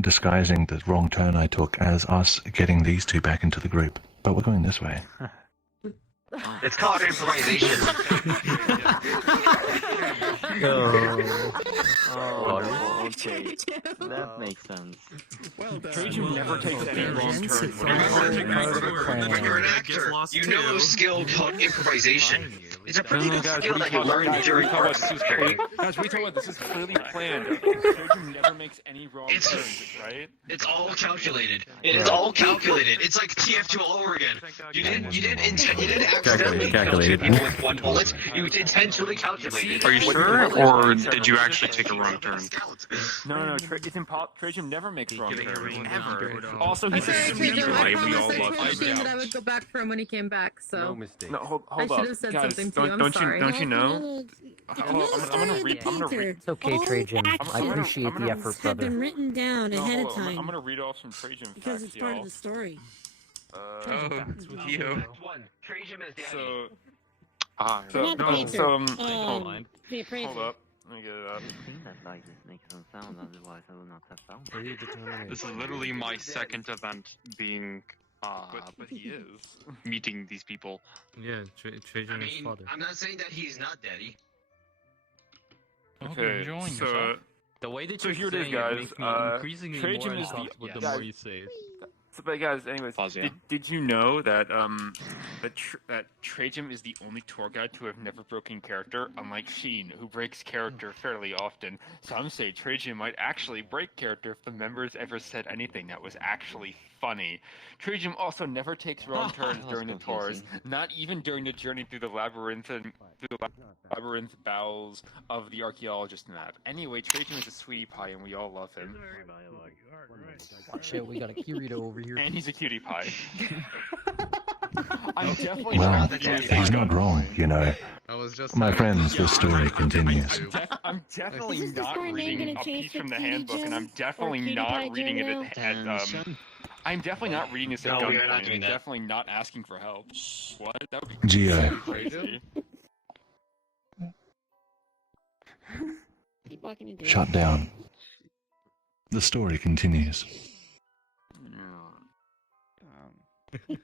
disguising the wrong turn I took as us getting these two back into the group. But we're going this way. It's called improvisation. Oh, okay. That makes sense. Trajan never takes any wrong turns. When you're an actor, you know a skill called improvisation. It's a pretty good skill that you learn during participation. Guys, we talk about this is clearly planned. Trajan never makes any wrong turns, right? It's all calculated. It is all calculated. It's like TF2 all over again. You didn't accidentally kill two people with one bullet. You intentionally calculated. Are you sure, or did you actually take a wrong turn? No, it's impossible. Trajan never makes wrong turns. Ever. Also, he's Sorry, a Trajan, I we promised all I love told him. you that I would go back for him when he came back, so. No mistake. No, hold I up, should have said guys. something to you. I'm Don't sorry. you know? I'm gonna read. It's okay, Trajan. I appreciate the effort, have been brother. written down ahead of time I'm gonna read off some Trajan because facts, it's part y'all. of the story. You. Trajan is daddy. So, Not no, painter. so Hold hold appraiser. up. Let me get it up. I think that light is making some sound, otherwise I would not have found it. This is literally my second event being, But he is. meeting these people. Yeah, I Trajan is mean, father. I'm not saying that he's not daddy. I hope you're enjoying yourself. The way that So you're here it is, saying guys. makes me increasingly Trajan more is the uncomfortable the guys, more you say it. So, but guys, anyways, Pause, yeah. did you know that that Trajan is the only tour guide to have never broken character, unlike Sheen, who breaks character fairly often? Some say Trajan might actually break character if the members ever said anything that was actually funny. Trajan also never takes wrong turns during the tours, not even during the journey through the labyrinth bowels of the archaeologist map. Anyway, Trajan is a sweetie pie, and we all love him. Watch it, we got a Kirito over here. And he's a cutie pie. I'm definitely Well, not reading this he's not wrong, you know. I was just My saying- friends, the story continues. I'm definitely Is this not story name reading gonna a change piece to from the Cutie handbook, and I'm Joe? definitely Or Cutie not Pie reading it Joe at I'm definitely not reading this at No, we are not gunpoint. doing I'm that. definitely not asking for help. What? That would be Geo. crazy. Keep walking into Shut down. The story continues.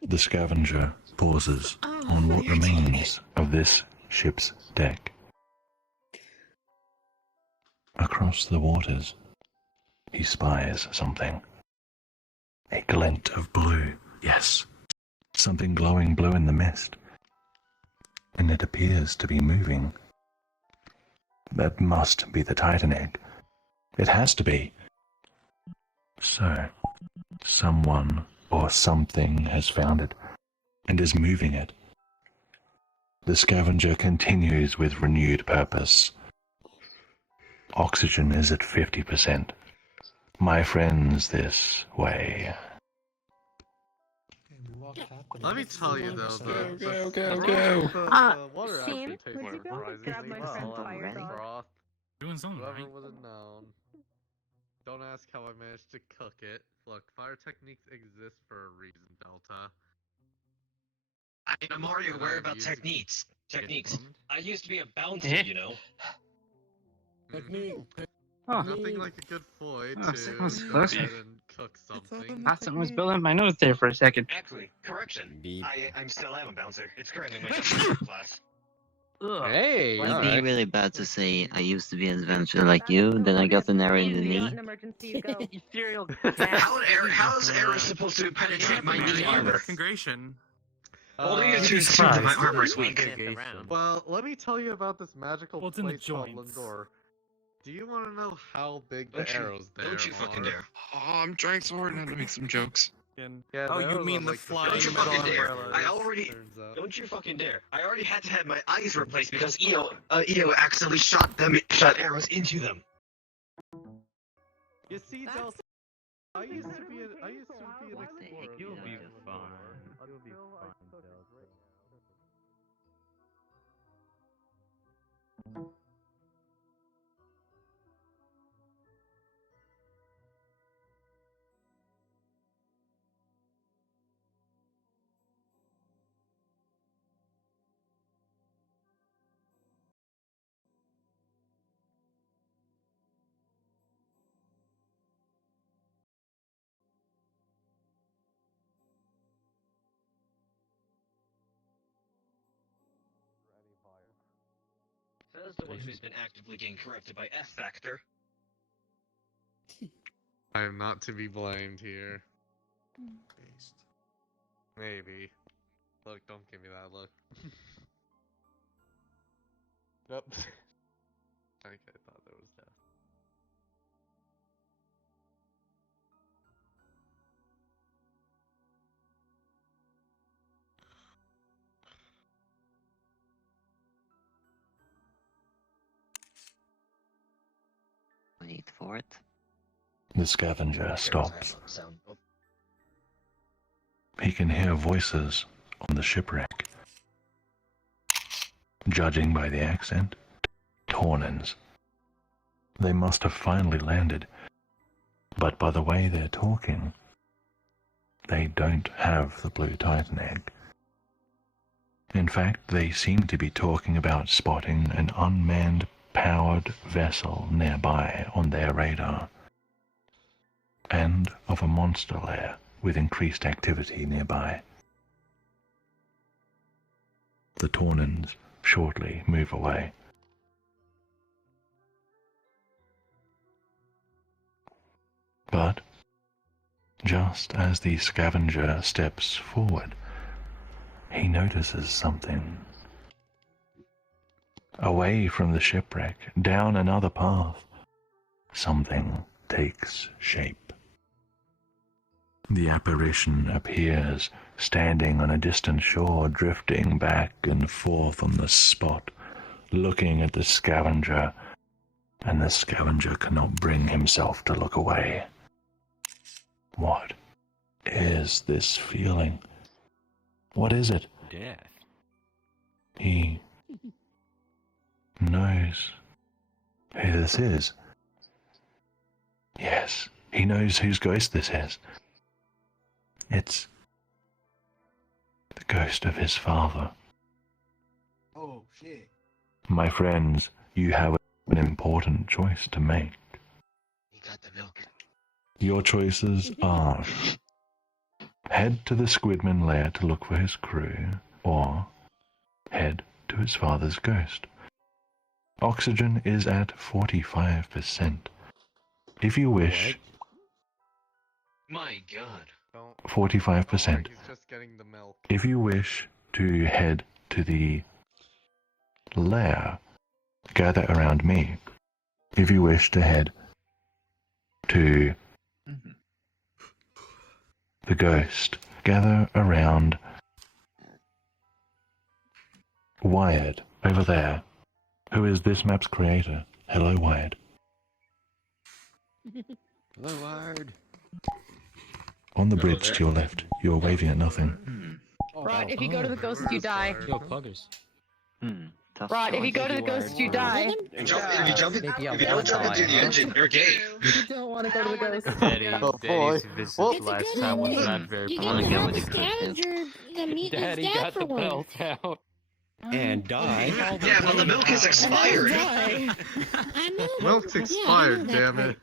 The Scavenger pauses on what remains of this ship's deck. Across the waters, he spies something. A glint of blue. Yes. Something glowing blue in the mist. And it appears to be moving. That must be the Titan egg. It has to be. So, someone or something has found it and is moving it. The scavenger continues with renewed purpose. Oxygen is at 50%. My friends, this way. Let me tell you though, Scene, water would you actually be able to tastes grab my surprisingly friend well. Fire Broth. Doing something Whoever right. would have known. Don't ask how I managed to cook it. Look, fire techniques exist for a reason, Delta. I'm already aware about techniques. I used to be a bouncer, you know. Technique. Nothing like a good foy Oh, to that was go close. ahead and cook something. Thought something was building my nose there for a second. Actually, correction. I'm still am a bouncer. It's currently my class. Hey, It'd be really bad to say I used to be an adventurer like you, then I got an arrow in the knee. How's arrow supposed to penetrate my knee armor? Congregation. What do you to assume that my armor is weak? Well, let me tell you about this magical place called Lindor. Do you want to know how big the arrows there Don't you fucking dare. Oh, I'm trying so hard not to make some jokes. Yeah, Oh, the you arrows mean are the like flying Don't you metal fucking dare. umbrellas. Don't you fucking dare. I already had to have my eyes replaced because EO accidentally shot arrows into them. You see, Delta, I used to be an explorer. You'll be fine. You'll be fine, Delta. Says the one who's been actively getting corrected by F Factor. I am not to be blamed here. Maybe. Look, don't give me that look. Nope. I think I thought there was death. Wait for it. The scavenger stops. He can hear voices on the shipwreck. Judging by the accent, Tornans. They must have finally landed, but by the way they're talking, they don't have the blue Titan egg. In fact, they seem to be talking about spotting an unmanned powered vessel nearby on their radar, and of a monster lair with increased activity nearby. The Tornans shortly move away. But just as the scavenger steps forward, he notices something. Away from the shipwreck, down another path, something takes shape. The apparition appears, standing on a distant shore, drifting back and forth on the spot, looking at the scavenger, and the scavenger cannot bring himself to look away. What is this feeling? What is it? Death. He knows who this is. Yes, he knows whose ghost this is. It's the ghost of his father. Oh, shit. My friends, you have an important choice to make. He got the milk. Your choices are head to the Squidman lair to look for his crew, or head to his father's ghost. Oxygen is at 45%. If you wish... My god. 45%. He's just getting the milk. If you wish to head to the lair, gather around me. If you wish to head to the ghost, gather around Wired over there, who is this map's creator. Hello, Wired. Hello, Wired. On the bridge to your left, you are waving at nothing. Rod, if you go to the ghost, you die. Yo, puggers. Rod, if you go to the ghost, you die. If you don't jump into the engine, you're gay. You don't want to go to the ghost. Daddy's visit last time was not very You pleasant. can go with the scavenger to meet his Daddy dad got for the once. belt out. And die. Yeah, well, the milk is expired. Milk's expired, damn it.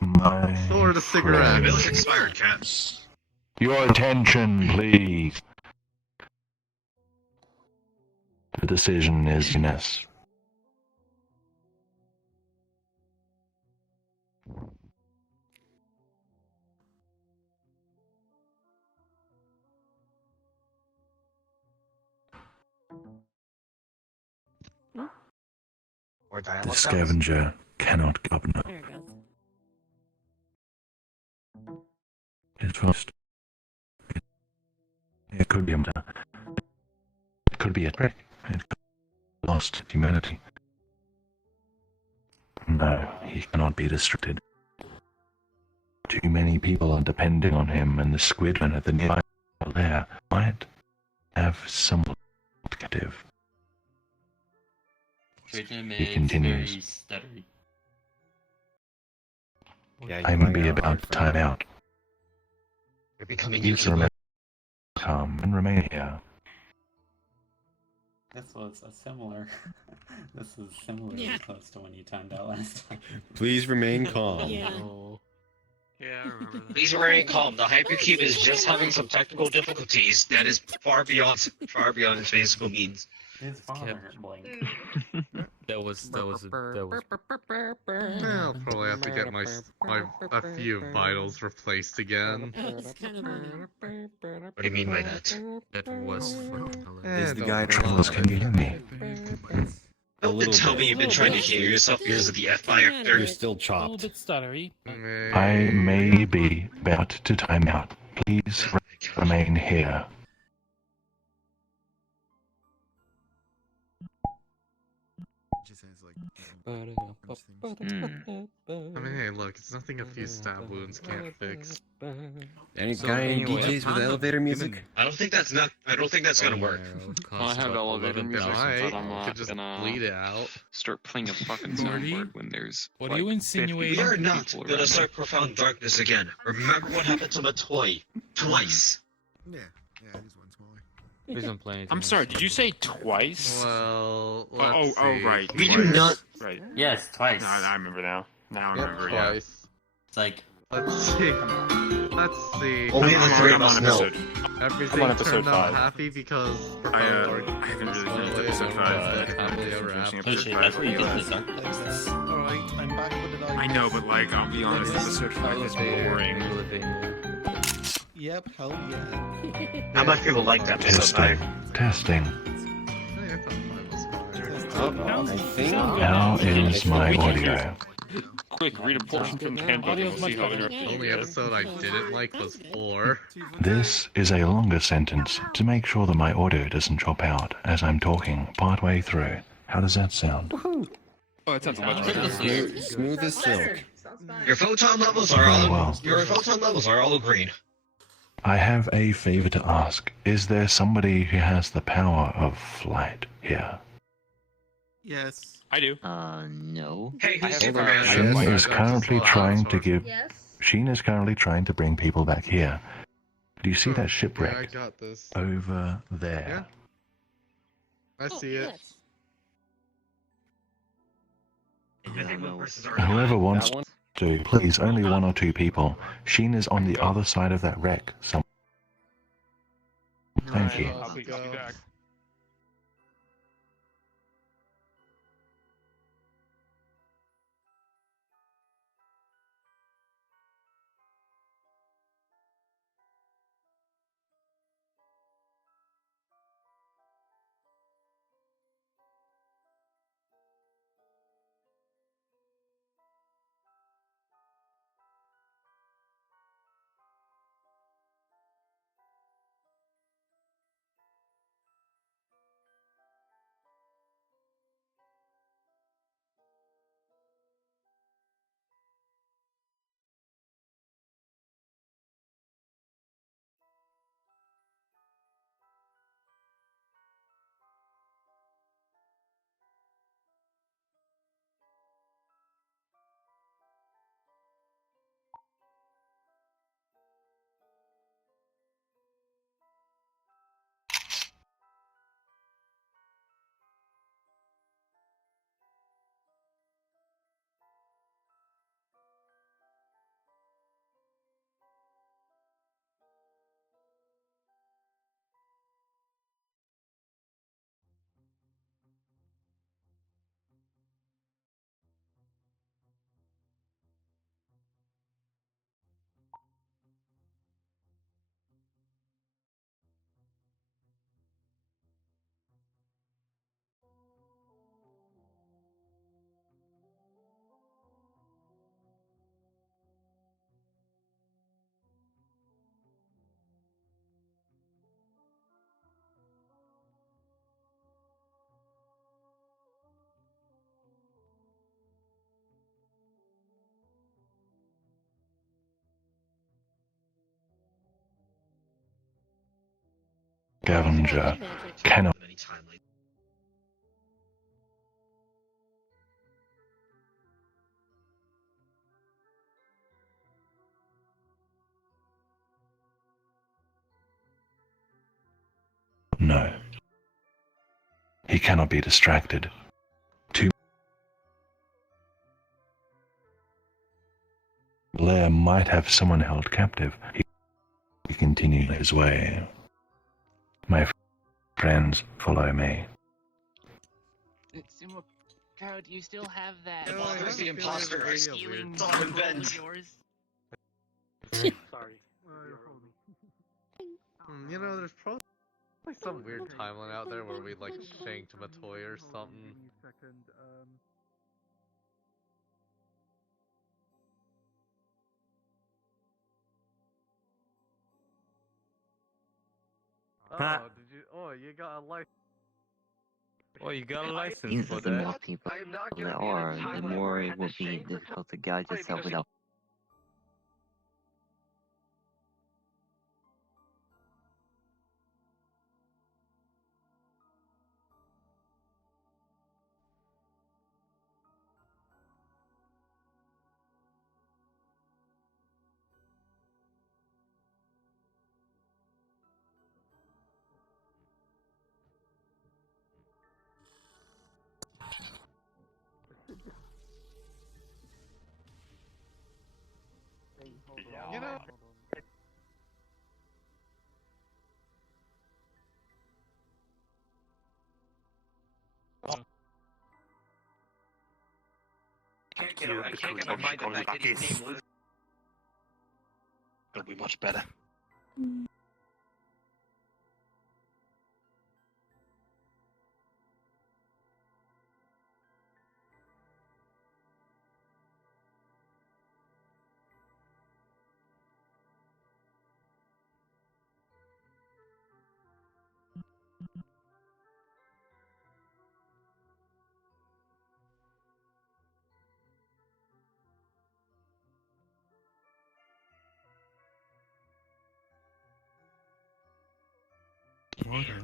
My So are the cigarettes. Milk's expired, cat. Your attention, please. The decision is yes. The scavenger cannot go up now. There it goes. It's first. It could be a matter. It could be a trick. It could be lost humanity. No, he cannot be distracted. Too many people are depending on him, and the squidman at the nearby lair might have someone captive. He continues. I may be about to time out. You're becoming Please remain calm and remain here. This was a similar. This is similarly close to when you timed out last time. Please remain calm. Yeah. Yeah, I remember that. Please remain calm. The hypercube is just having some technical difficulties that is far beyond its physical means. His father blinked. That was. I'll probably have to get my a few vitals replaced again. What do you mean by that? That was. Is the guy Travelers, can you hear me? Don't tell me you've been trying to hear yourself because of the F-fire. You're still A little chopped. bit stuttery. I may be about to time out. Please remain here. I mean, hey, look, it's nothing a few stab wounds can't fix. Any So guy any anyway, DJs with elevator music? I don't think that's gonna work. I have elevator music, Might. but I'm You could not just gonna bleed it out. start playing a fucking Morty? soundboard when there's. What like, are you 50 insinuating? We are not people gonna around. start profound darkness again. Remember what happened to Matoy twice. Yeah, I just went smaller. Please don't play anything I'm sorry. Did you say twice? Well, Oh, let's see. right. We do twice. not- Right. Yes, twice. No, I remember now. Now I Yep, remember. Yeah. twice. It's like Let's see. Let's see. Only the three of I'm us on know. episode. Everything I'm on episode turned out 5. happy because I haven't really finished episode 5. happily ever after. push it. That's what you get the dark places. Alright, I'm back. What did I know, but like, I'll be honest, episode 5 is boring. Yep, hell yeah. How much people liked episode 5? Testing. Hey, I thought 5 was fine. I think. How is my audio? Quick, read a portion from the handbook and we'll see how The only episode I didn't like was 4. This is a longer sentence to make sure that my audio doesn't chop out as I'm talking partway through. How does that sound? Oh, that sounds much better. Smooth as silk. Your photon levels are Very all well. your photon levels are all green. I have a favor to ask. Is there somebody who has the power of flight here? Yes. I do. No. Hey, who's I Superman? have- Sheen Yes, is that's currently what I trying was to for. give. Yes. Sheen is currently trying to bring people back here. Do you see that Yeah, I shipwreck got this. over there? I see it. Whoever wants to, please, only 1 or 2 people. Sheen is on the other side of that wreck. Thank you. I'll be back. Scavenger cannot. No. He cannot be distracted. Blair might have someone held captive. He continued his way. My friends, follow me. Bro, do you still have that? There's the imposter. Stealing It's on event. yours? Sorry. You know, there's probably some weird timeline out there where we like shanked Matoy or something. Oh, did you? Oh, you got a license. Oh, you got a license Means for that the more that? people there are, the more it will be difficult to guide yourself without. You know. I can't get my mind the fact that his name was. It'll be much better. Water.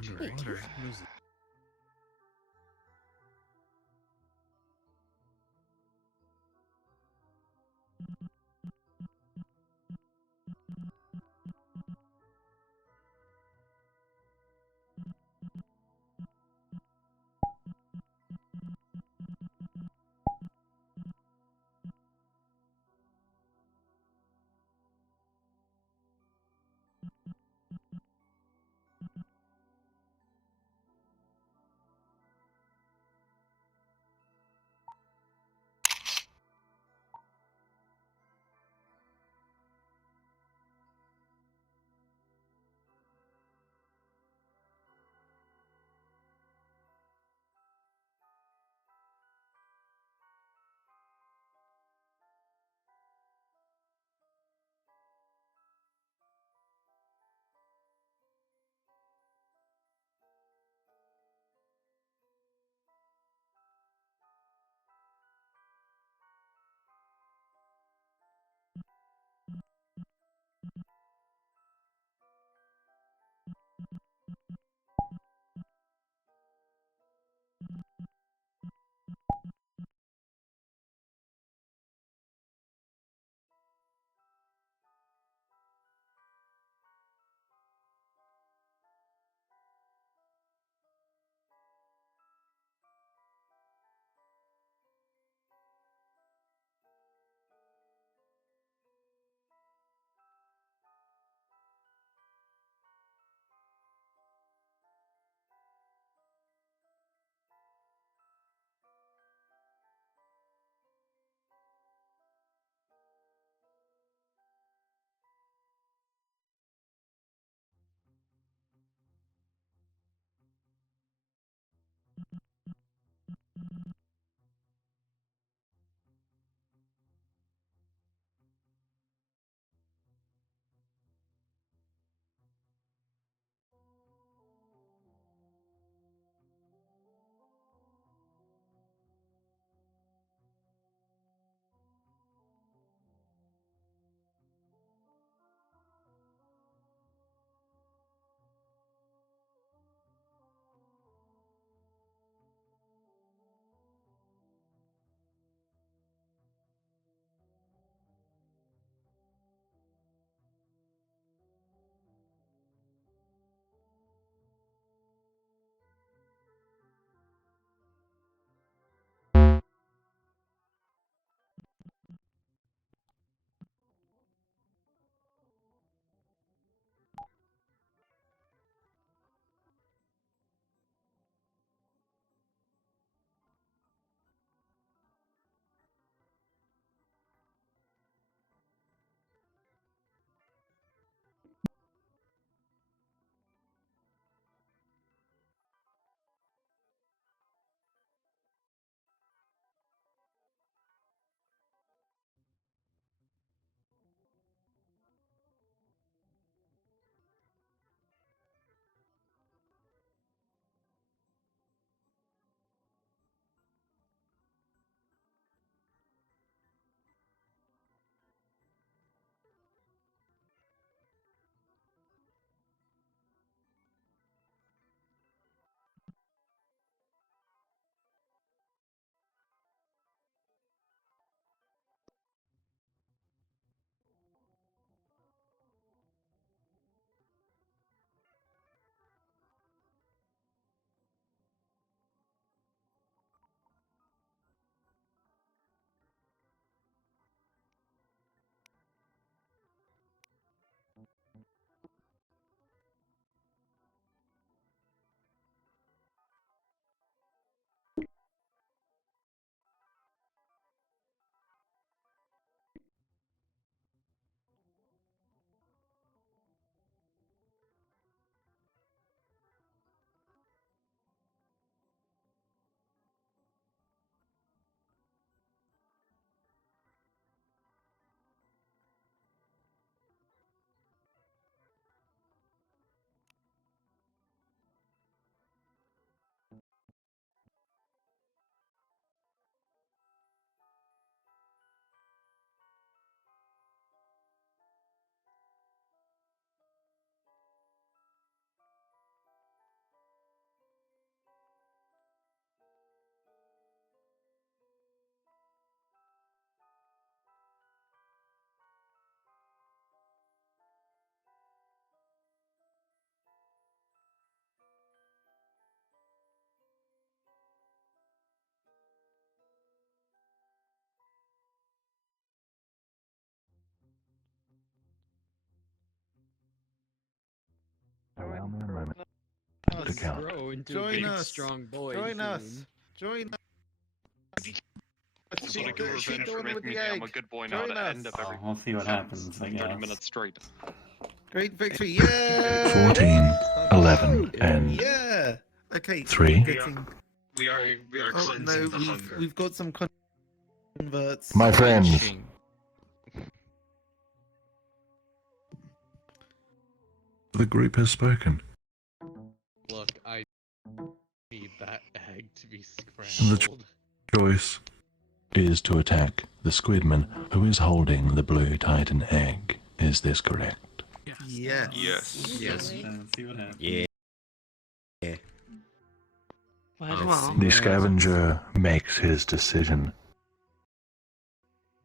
to count. Grow into a Join big, us. strong boy. Join us. soon. Join us. Also, to give revenge for making me say I'm a good boy now Join to us. end up every We'll see what happens, I 30 guess. minutes straight. Great victory! Yeah. 14, 11, and Yeah. Okay. 3. Getting... We are Oh cleansing no, the hunger. we've got some converts. My friends, the group has spoken. Look, I need that egg to be The scrambled. choice is to attack the Squidman who is holding the blue Titan egg. Is this correct? Yes. Yes. Let's see what happens. Yeah. Yeah. The Scavenger makes his decision.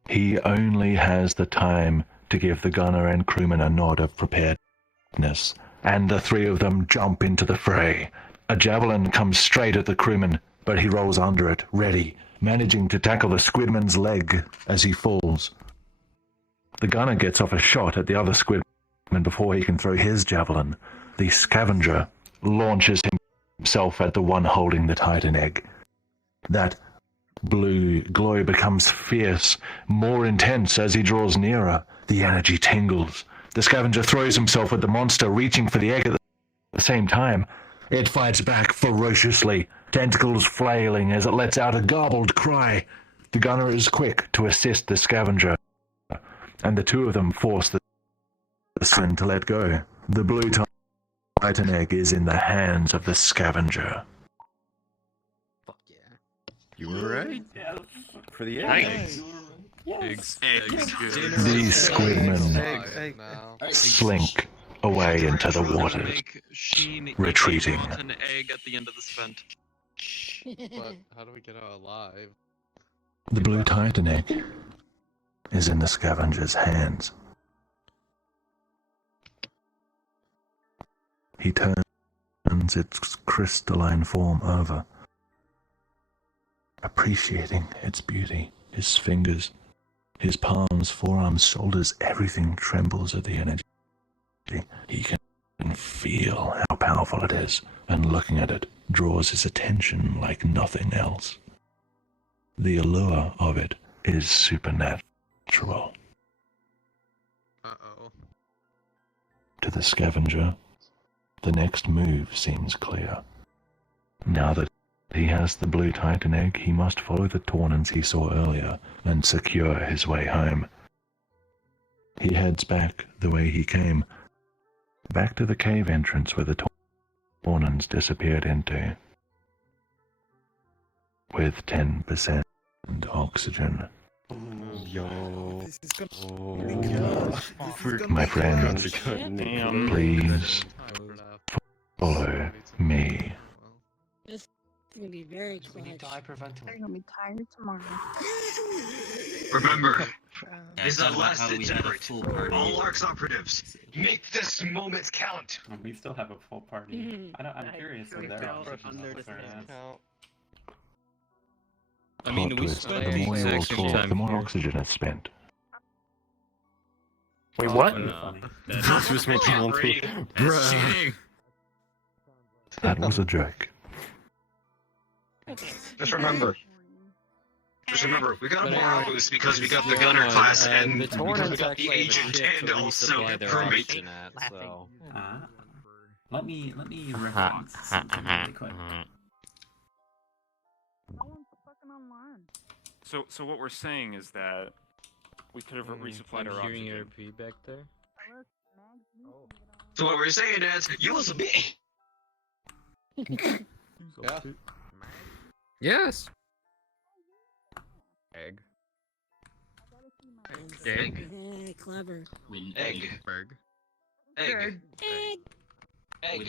He only has the time to give the gunner and crewman a nod of preparedness, and the three of them jump into the fray. A javelin comes straight at the crewman, but he rolls under it, ready, managing to tackle the Squidman's leg as he falls. The gunner gets off a shot at the other Squidman before he can throw his javelin. The Scavenger launches himself at the one holding the Titan egg. That blue glow becomes fierce, more intense as he draws nearer. The energy tingles. The Scavenger throws himself at the monster, reaching for the egg at the same time. It fights back ferociously, tentacles flailing as it lets out a garbled cry. The gunner is quick to assist the Scavenger, and the two of them force the Squidman to let go. The blue Titan egg is in the hands of the Scavenger. You were right. Yes. For the Nice. Yes. The Squidmen slink away into the water, retreating. An egg at the end of this event. But how do we get out alive? The blue Titan egg is in the Scavenger's hands. He turns its crystalline form over, appreciating its beauty. His fingers, his palms, forearms, shoulders, everything trembles at the energy. He can feel how powerful it is, and looking at it draws his attention like nothing else. The allure of it is supernatural. Uh-oh. To the Scavenger, the next move seems clear. Now that he has the blue Titan egg, he must follow the Taunans he saw earlier and secure his way home. He heads back the way he came, back to the cave entrance where the Taunans disappeared into. With 10% oxygen. Yo. This is gonna... My friends, please follow me. This is gonna be very close. They're gonna be tired tomorrow. Remember, this is our last attempt. All ARC's operatives, make this moment count. We still have a full party. I'm curious if their options are I mean, Plot we twist, spent the the more you all exact same talk, time the more here. oxygen is spent. Wait, what? That was making one too. Bruh. That was a joke. Just remember, we got a moral boost because we got the gunner class and because we got the agent and also crewmate. So. Let me reference something really quick. So what we're saying is that we could have resupplied our hearing your oxygen. repeat back there. So what we're saying is, use me. Yeah. Yes. Egg. Egg. Yeah, clever. Egg. Berg. Egg. Egg. Egg. Egg.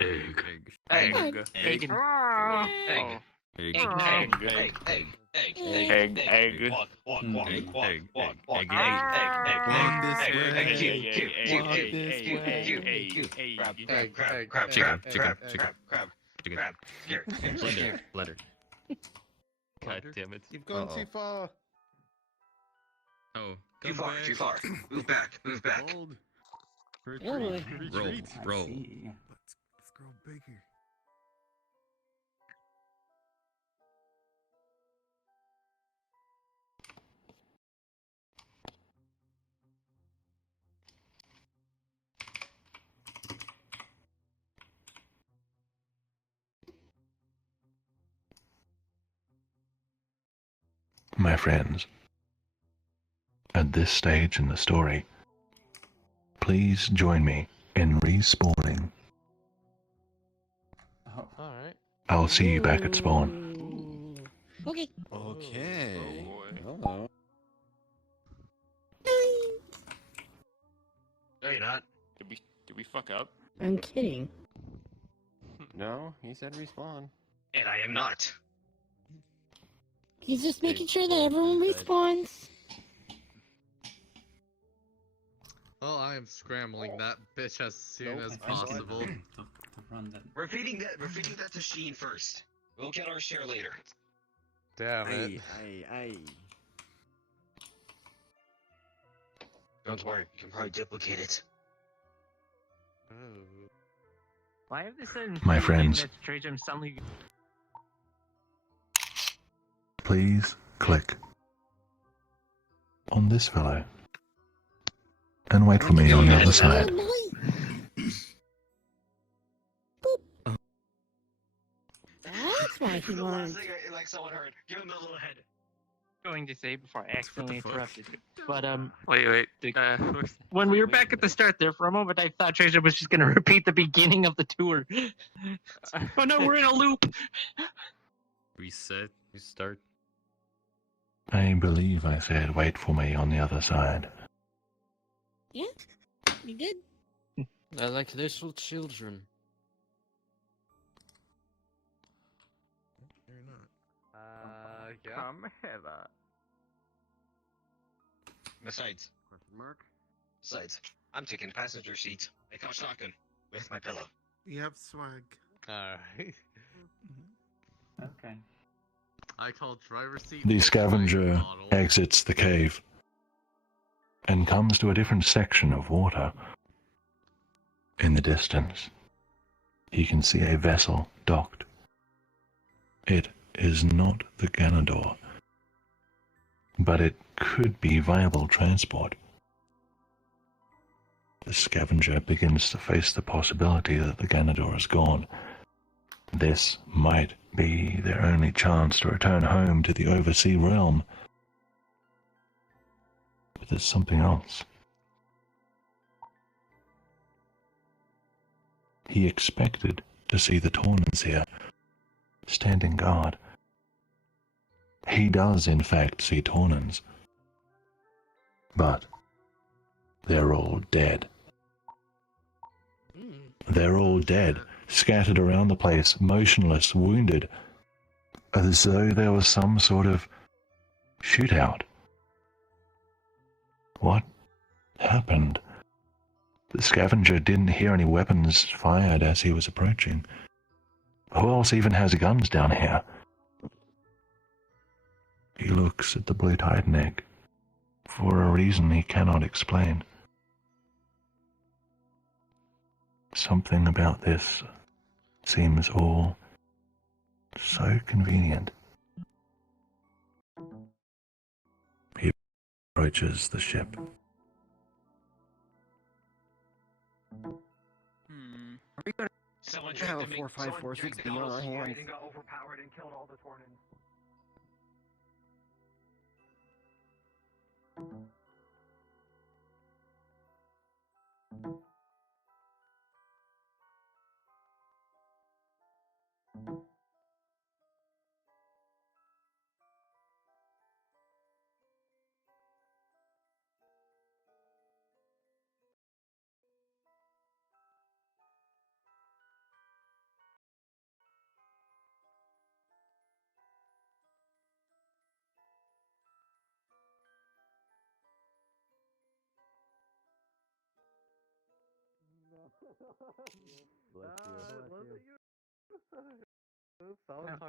Egg. Egg. Egg. Egg. Egg. Egg. Egg. Egg. Egg. Egg. Walk. Egg. Egg. Letter. God damn it. You've gone too far. Oh, Too far. Move back. Roll. roll. Let's grow bigger. My friends, at this stage in the story, please join me in respawning. Alright. I'll see you back at spawn. Okay. Okay. Hello. No, you're not. Did we fuck up? I'm kidding. No, he said respawn. And I am not. He's just making sure that everyone respawns. Well, I am scrambling that bitch as soon as possible. We're feeding that to Sheen first. We'll get our share later. Damn it. Aye. Don't worry, you can probably duplicate it. Why have they said My friends. Trajum suddenly? Please click on this fellow and wait for me on the other side. That's why he won. Like someone heard. Give him the little head. Going to say before I accidentally interrupted you. But Wait. when we were back at the start there for a moment, I thought Tracer was just going to repeat the beginning of the tour. Oh no, we're in a loop. Reset. Restart. I believe I said wait for me on the other side. Yeah, you good? I like little children. You're not. Yeah. Come hither. Besides, I'm taking passenger seat. I come shotgun with my pillow. You have swag. Alright. Okay. I call driver seat. The scavenger exits the cave and comes to a different section of water. In the distance, he can see a vessel docked. It is not the Ganador, but it could be viable transport. The scavenger begins to face the possibility that the Ganador is gone. This might be their only chance to return home to the oversea realm. But there's something else. He expected to see the Taunans here, standing guard. He does, in fact, see Taunans. But they're all dead. They're all dead, scattered around the place, motionless, wounded, as though there was some sort of shootout. What happened? The scavenger didn't hear any weapons fired as he was approaching. Who else even has guns down here? He looks at the blue Titan egg, for a reason he cannot explain. Something about this seems all so convenient. He approaches the ship. Someone have a 4.54 beam on our hands. got overpowered and killed all the Tornans.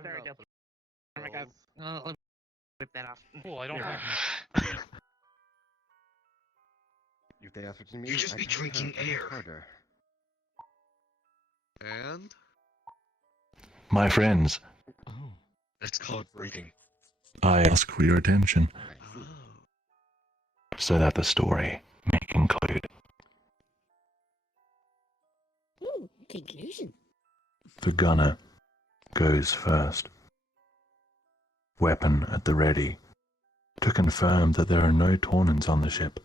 Sorry, Delta. Oh my god. Let me whip that off. Oh, I don't have. If they ask what you mean, You just be drinking air. Harder. And? My friends, That's called breaking. I ask for your attention so that the story may conclude. Ooh, conclusion. The gunner goes first, weapon at the ready, to confirm that there are no Taunans on the ship.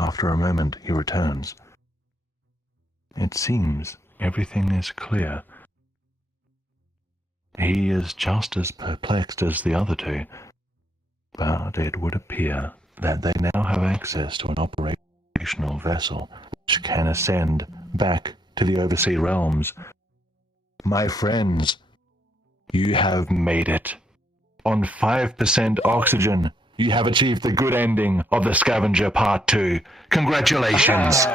After a moment, he returns. It seems everything is clear. He is just as perplexed as the other two, but it would appear that they now have access to an operational vessel which can ascend back to the overseas realms. My friends, you have made it. On 5% oxygen, you have achieved the good ending of the Scavenger Part 2. Congratulations!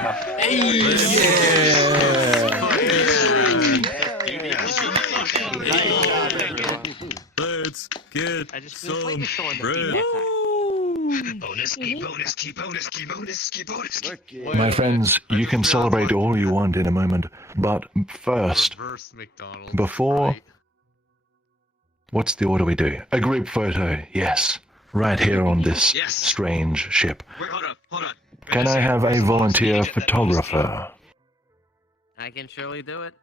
Let's get some bread. Bonus key, bonus key, bonus key, bonus key, bonus key. My friends, you can celebrate all you want in a moment, but first, before... What's the order we do? A group photo, yes. Right here on this strange ship. Wait, hold on. Can I have a volunteer photographer? I can surely do it.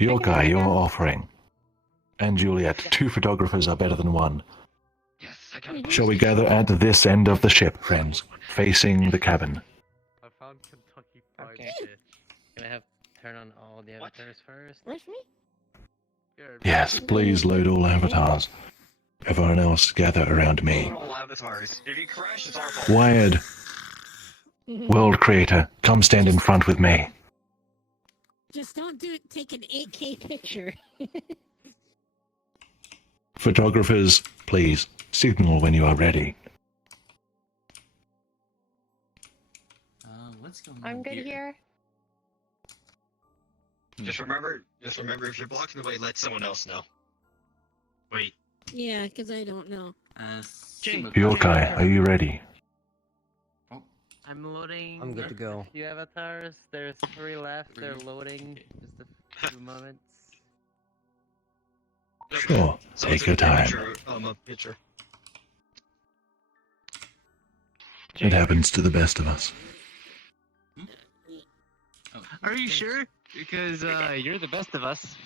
Yokai, you're offering. And Juliet, 2 photographers are better than 1. Shall we gather at this end of the ship, friends, facing the cabin? I found Kentucky Fried Okay. Chicken. Can I have turn on all the avatars first? Where's me? Yes, please load all avatars. Everyone else gather around me. All avatars. If you crash, it's our fault. Wired, world creator, come stand in front with me. Just don't take an 8K picture. Photographers, please, signal when you are ready. What's going on I'm good here. Just remember, if you're blocking the way, let someone else know. Wait. Yeah, because I don't know. Yokai, are you ready? I'm loading. I'm good to go. A few avatars. There's 3 left. They're loading. Just a few moments. Sure, take your time. Picture. It happens to the best of us. Are you sure? Because you're the best of us.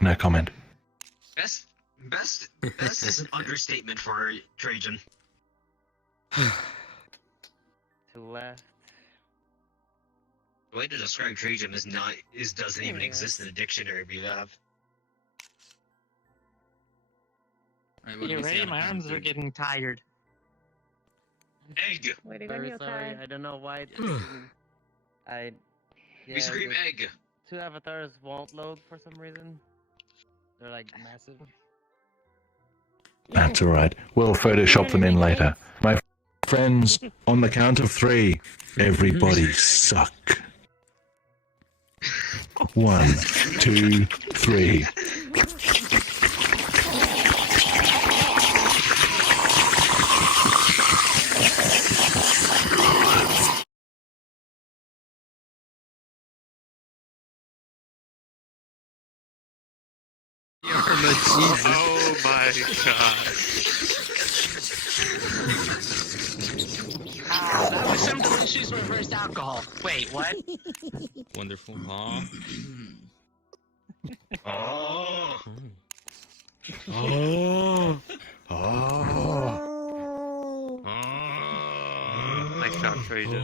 No comment. Best is an understatement for Trajan. 2 left. The way to describe Trajan doesn't even exist in the dictionary we have. You're ready? My arms are getting tired. Egg! Very sorry. I don't know why. We scream the egg! 2 avatars won't load for some reason. They're like massive. That's alright. We'll Photoshop them in later. My friends, on the count of 3, everybody suck. 1, 2, 3. Oh my god. That was some delicious reverse alcohol. Wait, what? Wonderful, huh? Oh! Oh! Nice shot, Trajan.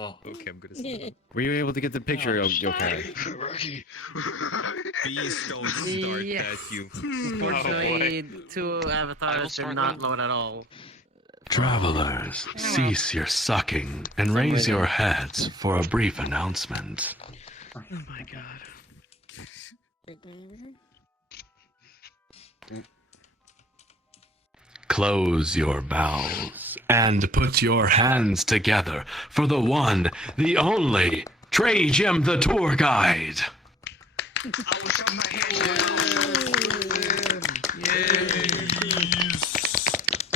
Oh, okay, I'm gonna stop. Were you able to get the picture, Yokai? Please don't start that, you. Unfortunately, 2 avatars did not load at all. Travelers, cease your sucking and raise your heads for a brief announcement. Oh my god. Close your bowels and put your hands together for the one, the only, Trajan the tour guide. will shove my hand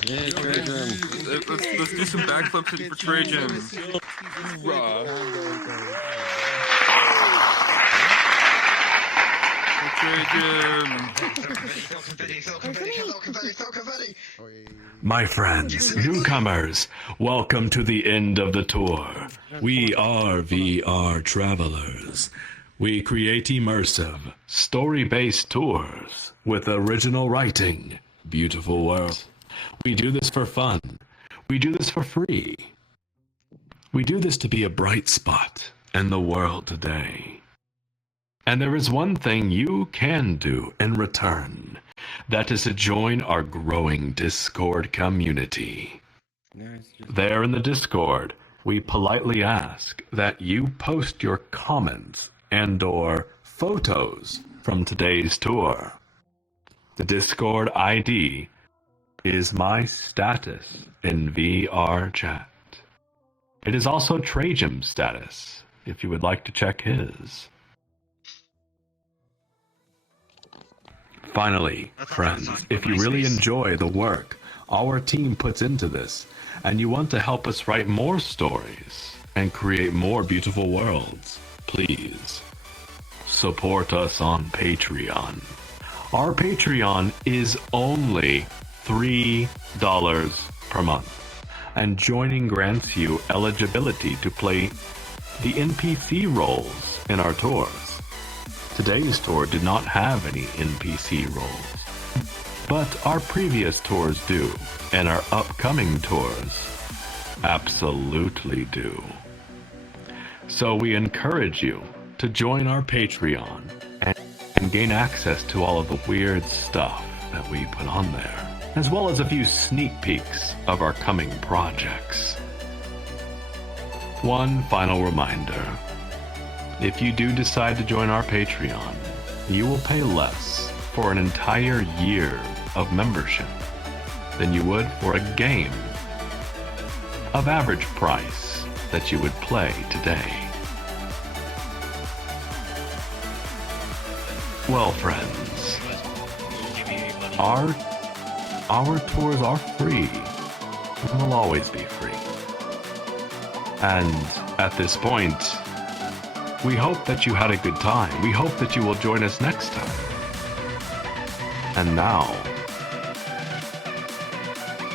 Yeah, Trajan. Let's do some backflips for Trajan. My friends, newcomers, welcome to the end of the tour. We are VRTravellers. We create immersive, story-based tours with original writing, beautiful worlds. We do this for fun. We do this for free. We do this to be a bright spot in the world today. And there is one thing you can do in return. That is to join our growing Discord community. There in the Discord, we politely ask that you post your comments and/or photos from today's tour. The Discord ID is my status in VR chat. It is also Trajam's status, if you would like to check his. Finally, friends, if you really enjoy the work our team puts into this, and you want to help us write more stories and create more beautiful worlds, please support us on Patreon. Our Patreon is only $3 per month, and joining grants you eligibility to play the NPC roles in our tours. Today's tour did not have any NPC roles, but our previous tours do, and our upcoming tours absolutely do. So we encourage you to join our Patreon and gain access to all of the weird stuff that we put on there, as well as a few sneak peeks of our coming projects. One final reminder. If you do decide to join our Patreon, you will pay less for an entire year of membership than you would for a game of average price that you would play today. Well, friends, our tours are free and will always be free. And at this point, we hope that you had a good time. We hope that you will join us next time. And now,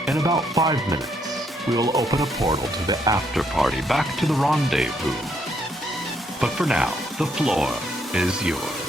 in about 5 minutes, we will open a portal to the after party, back to the rendezvous. But for now, the floor is yours.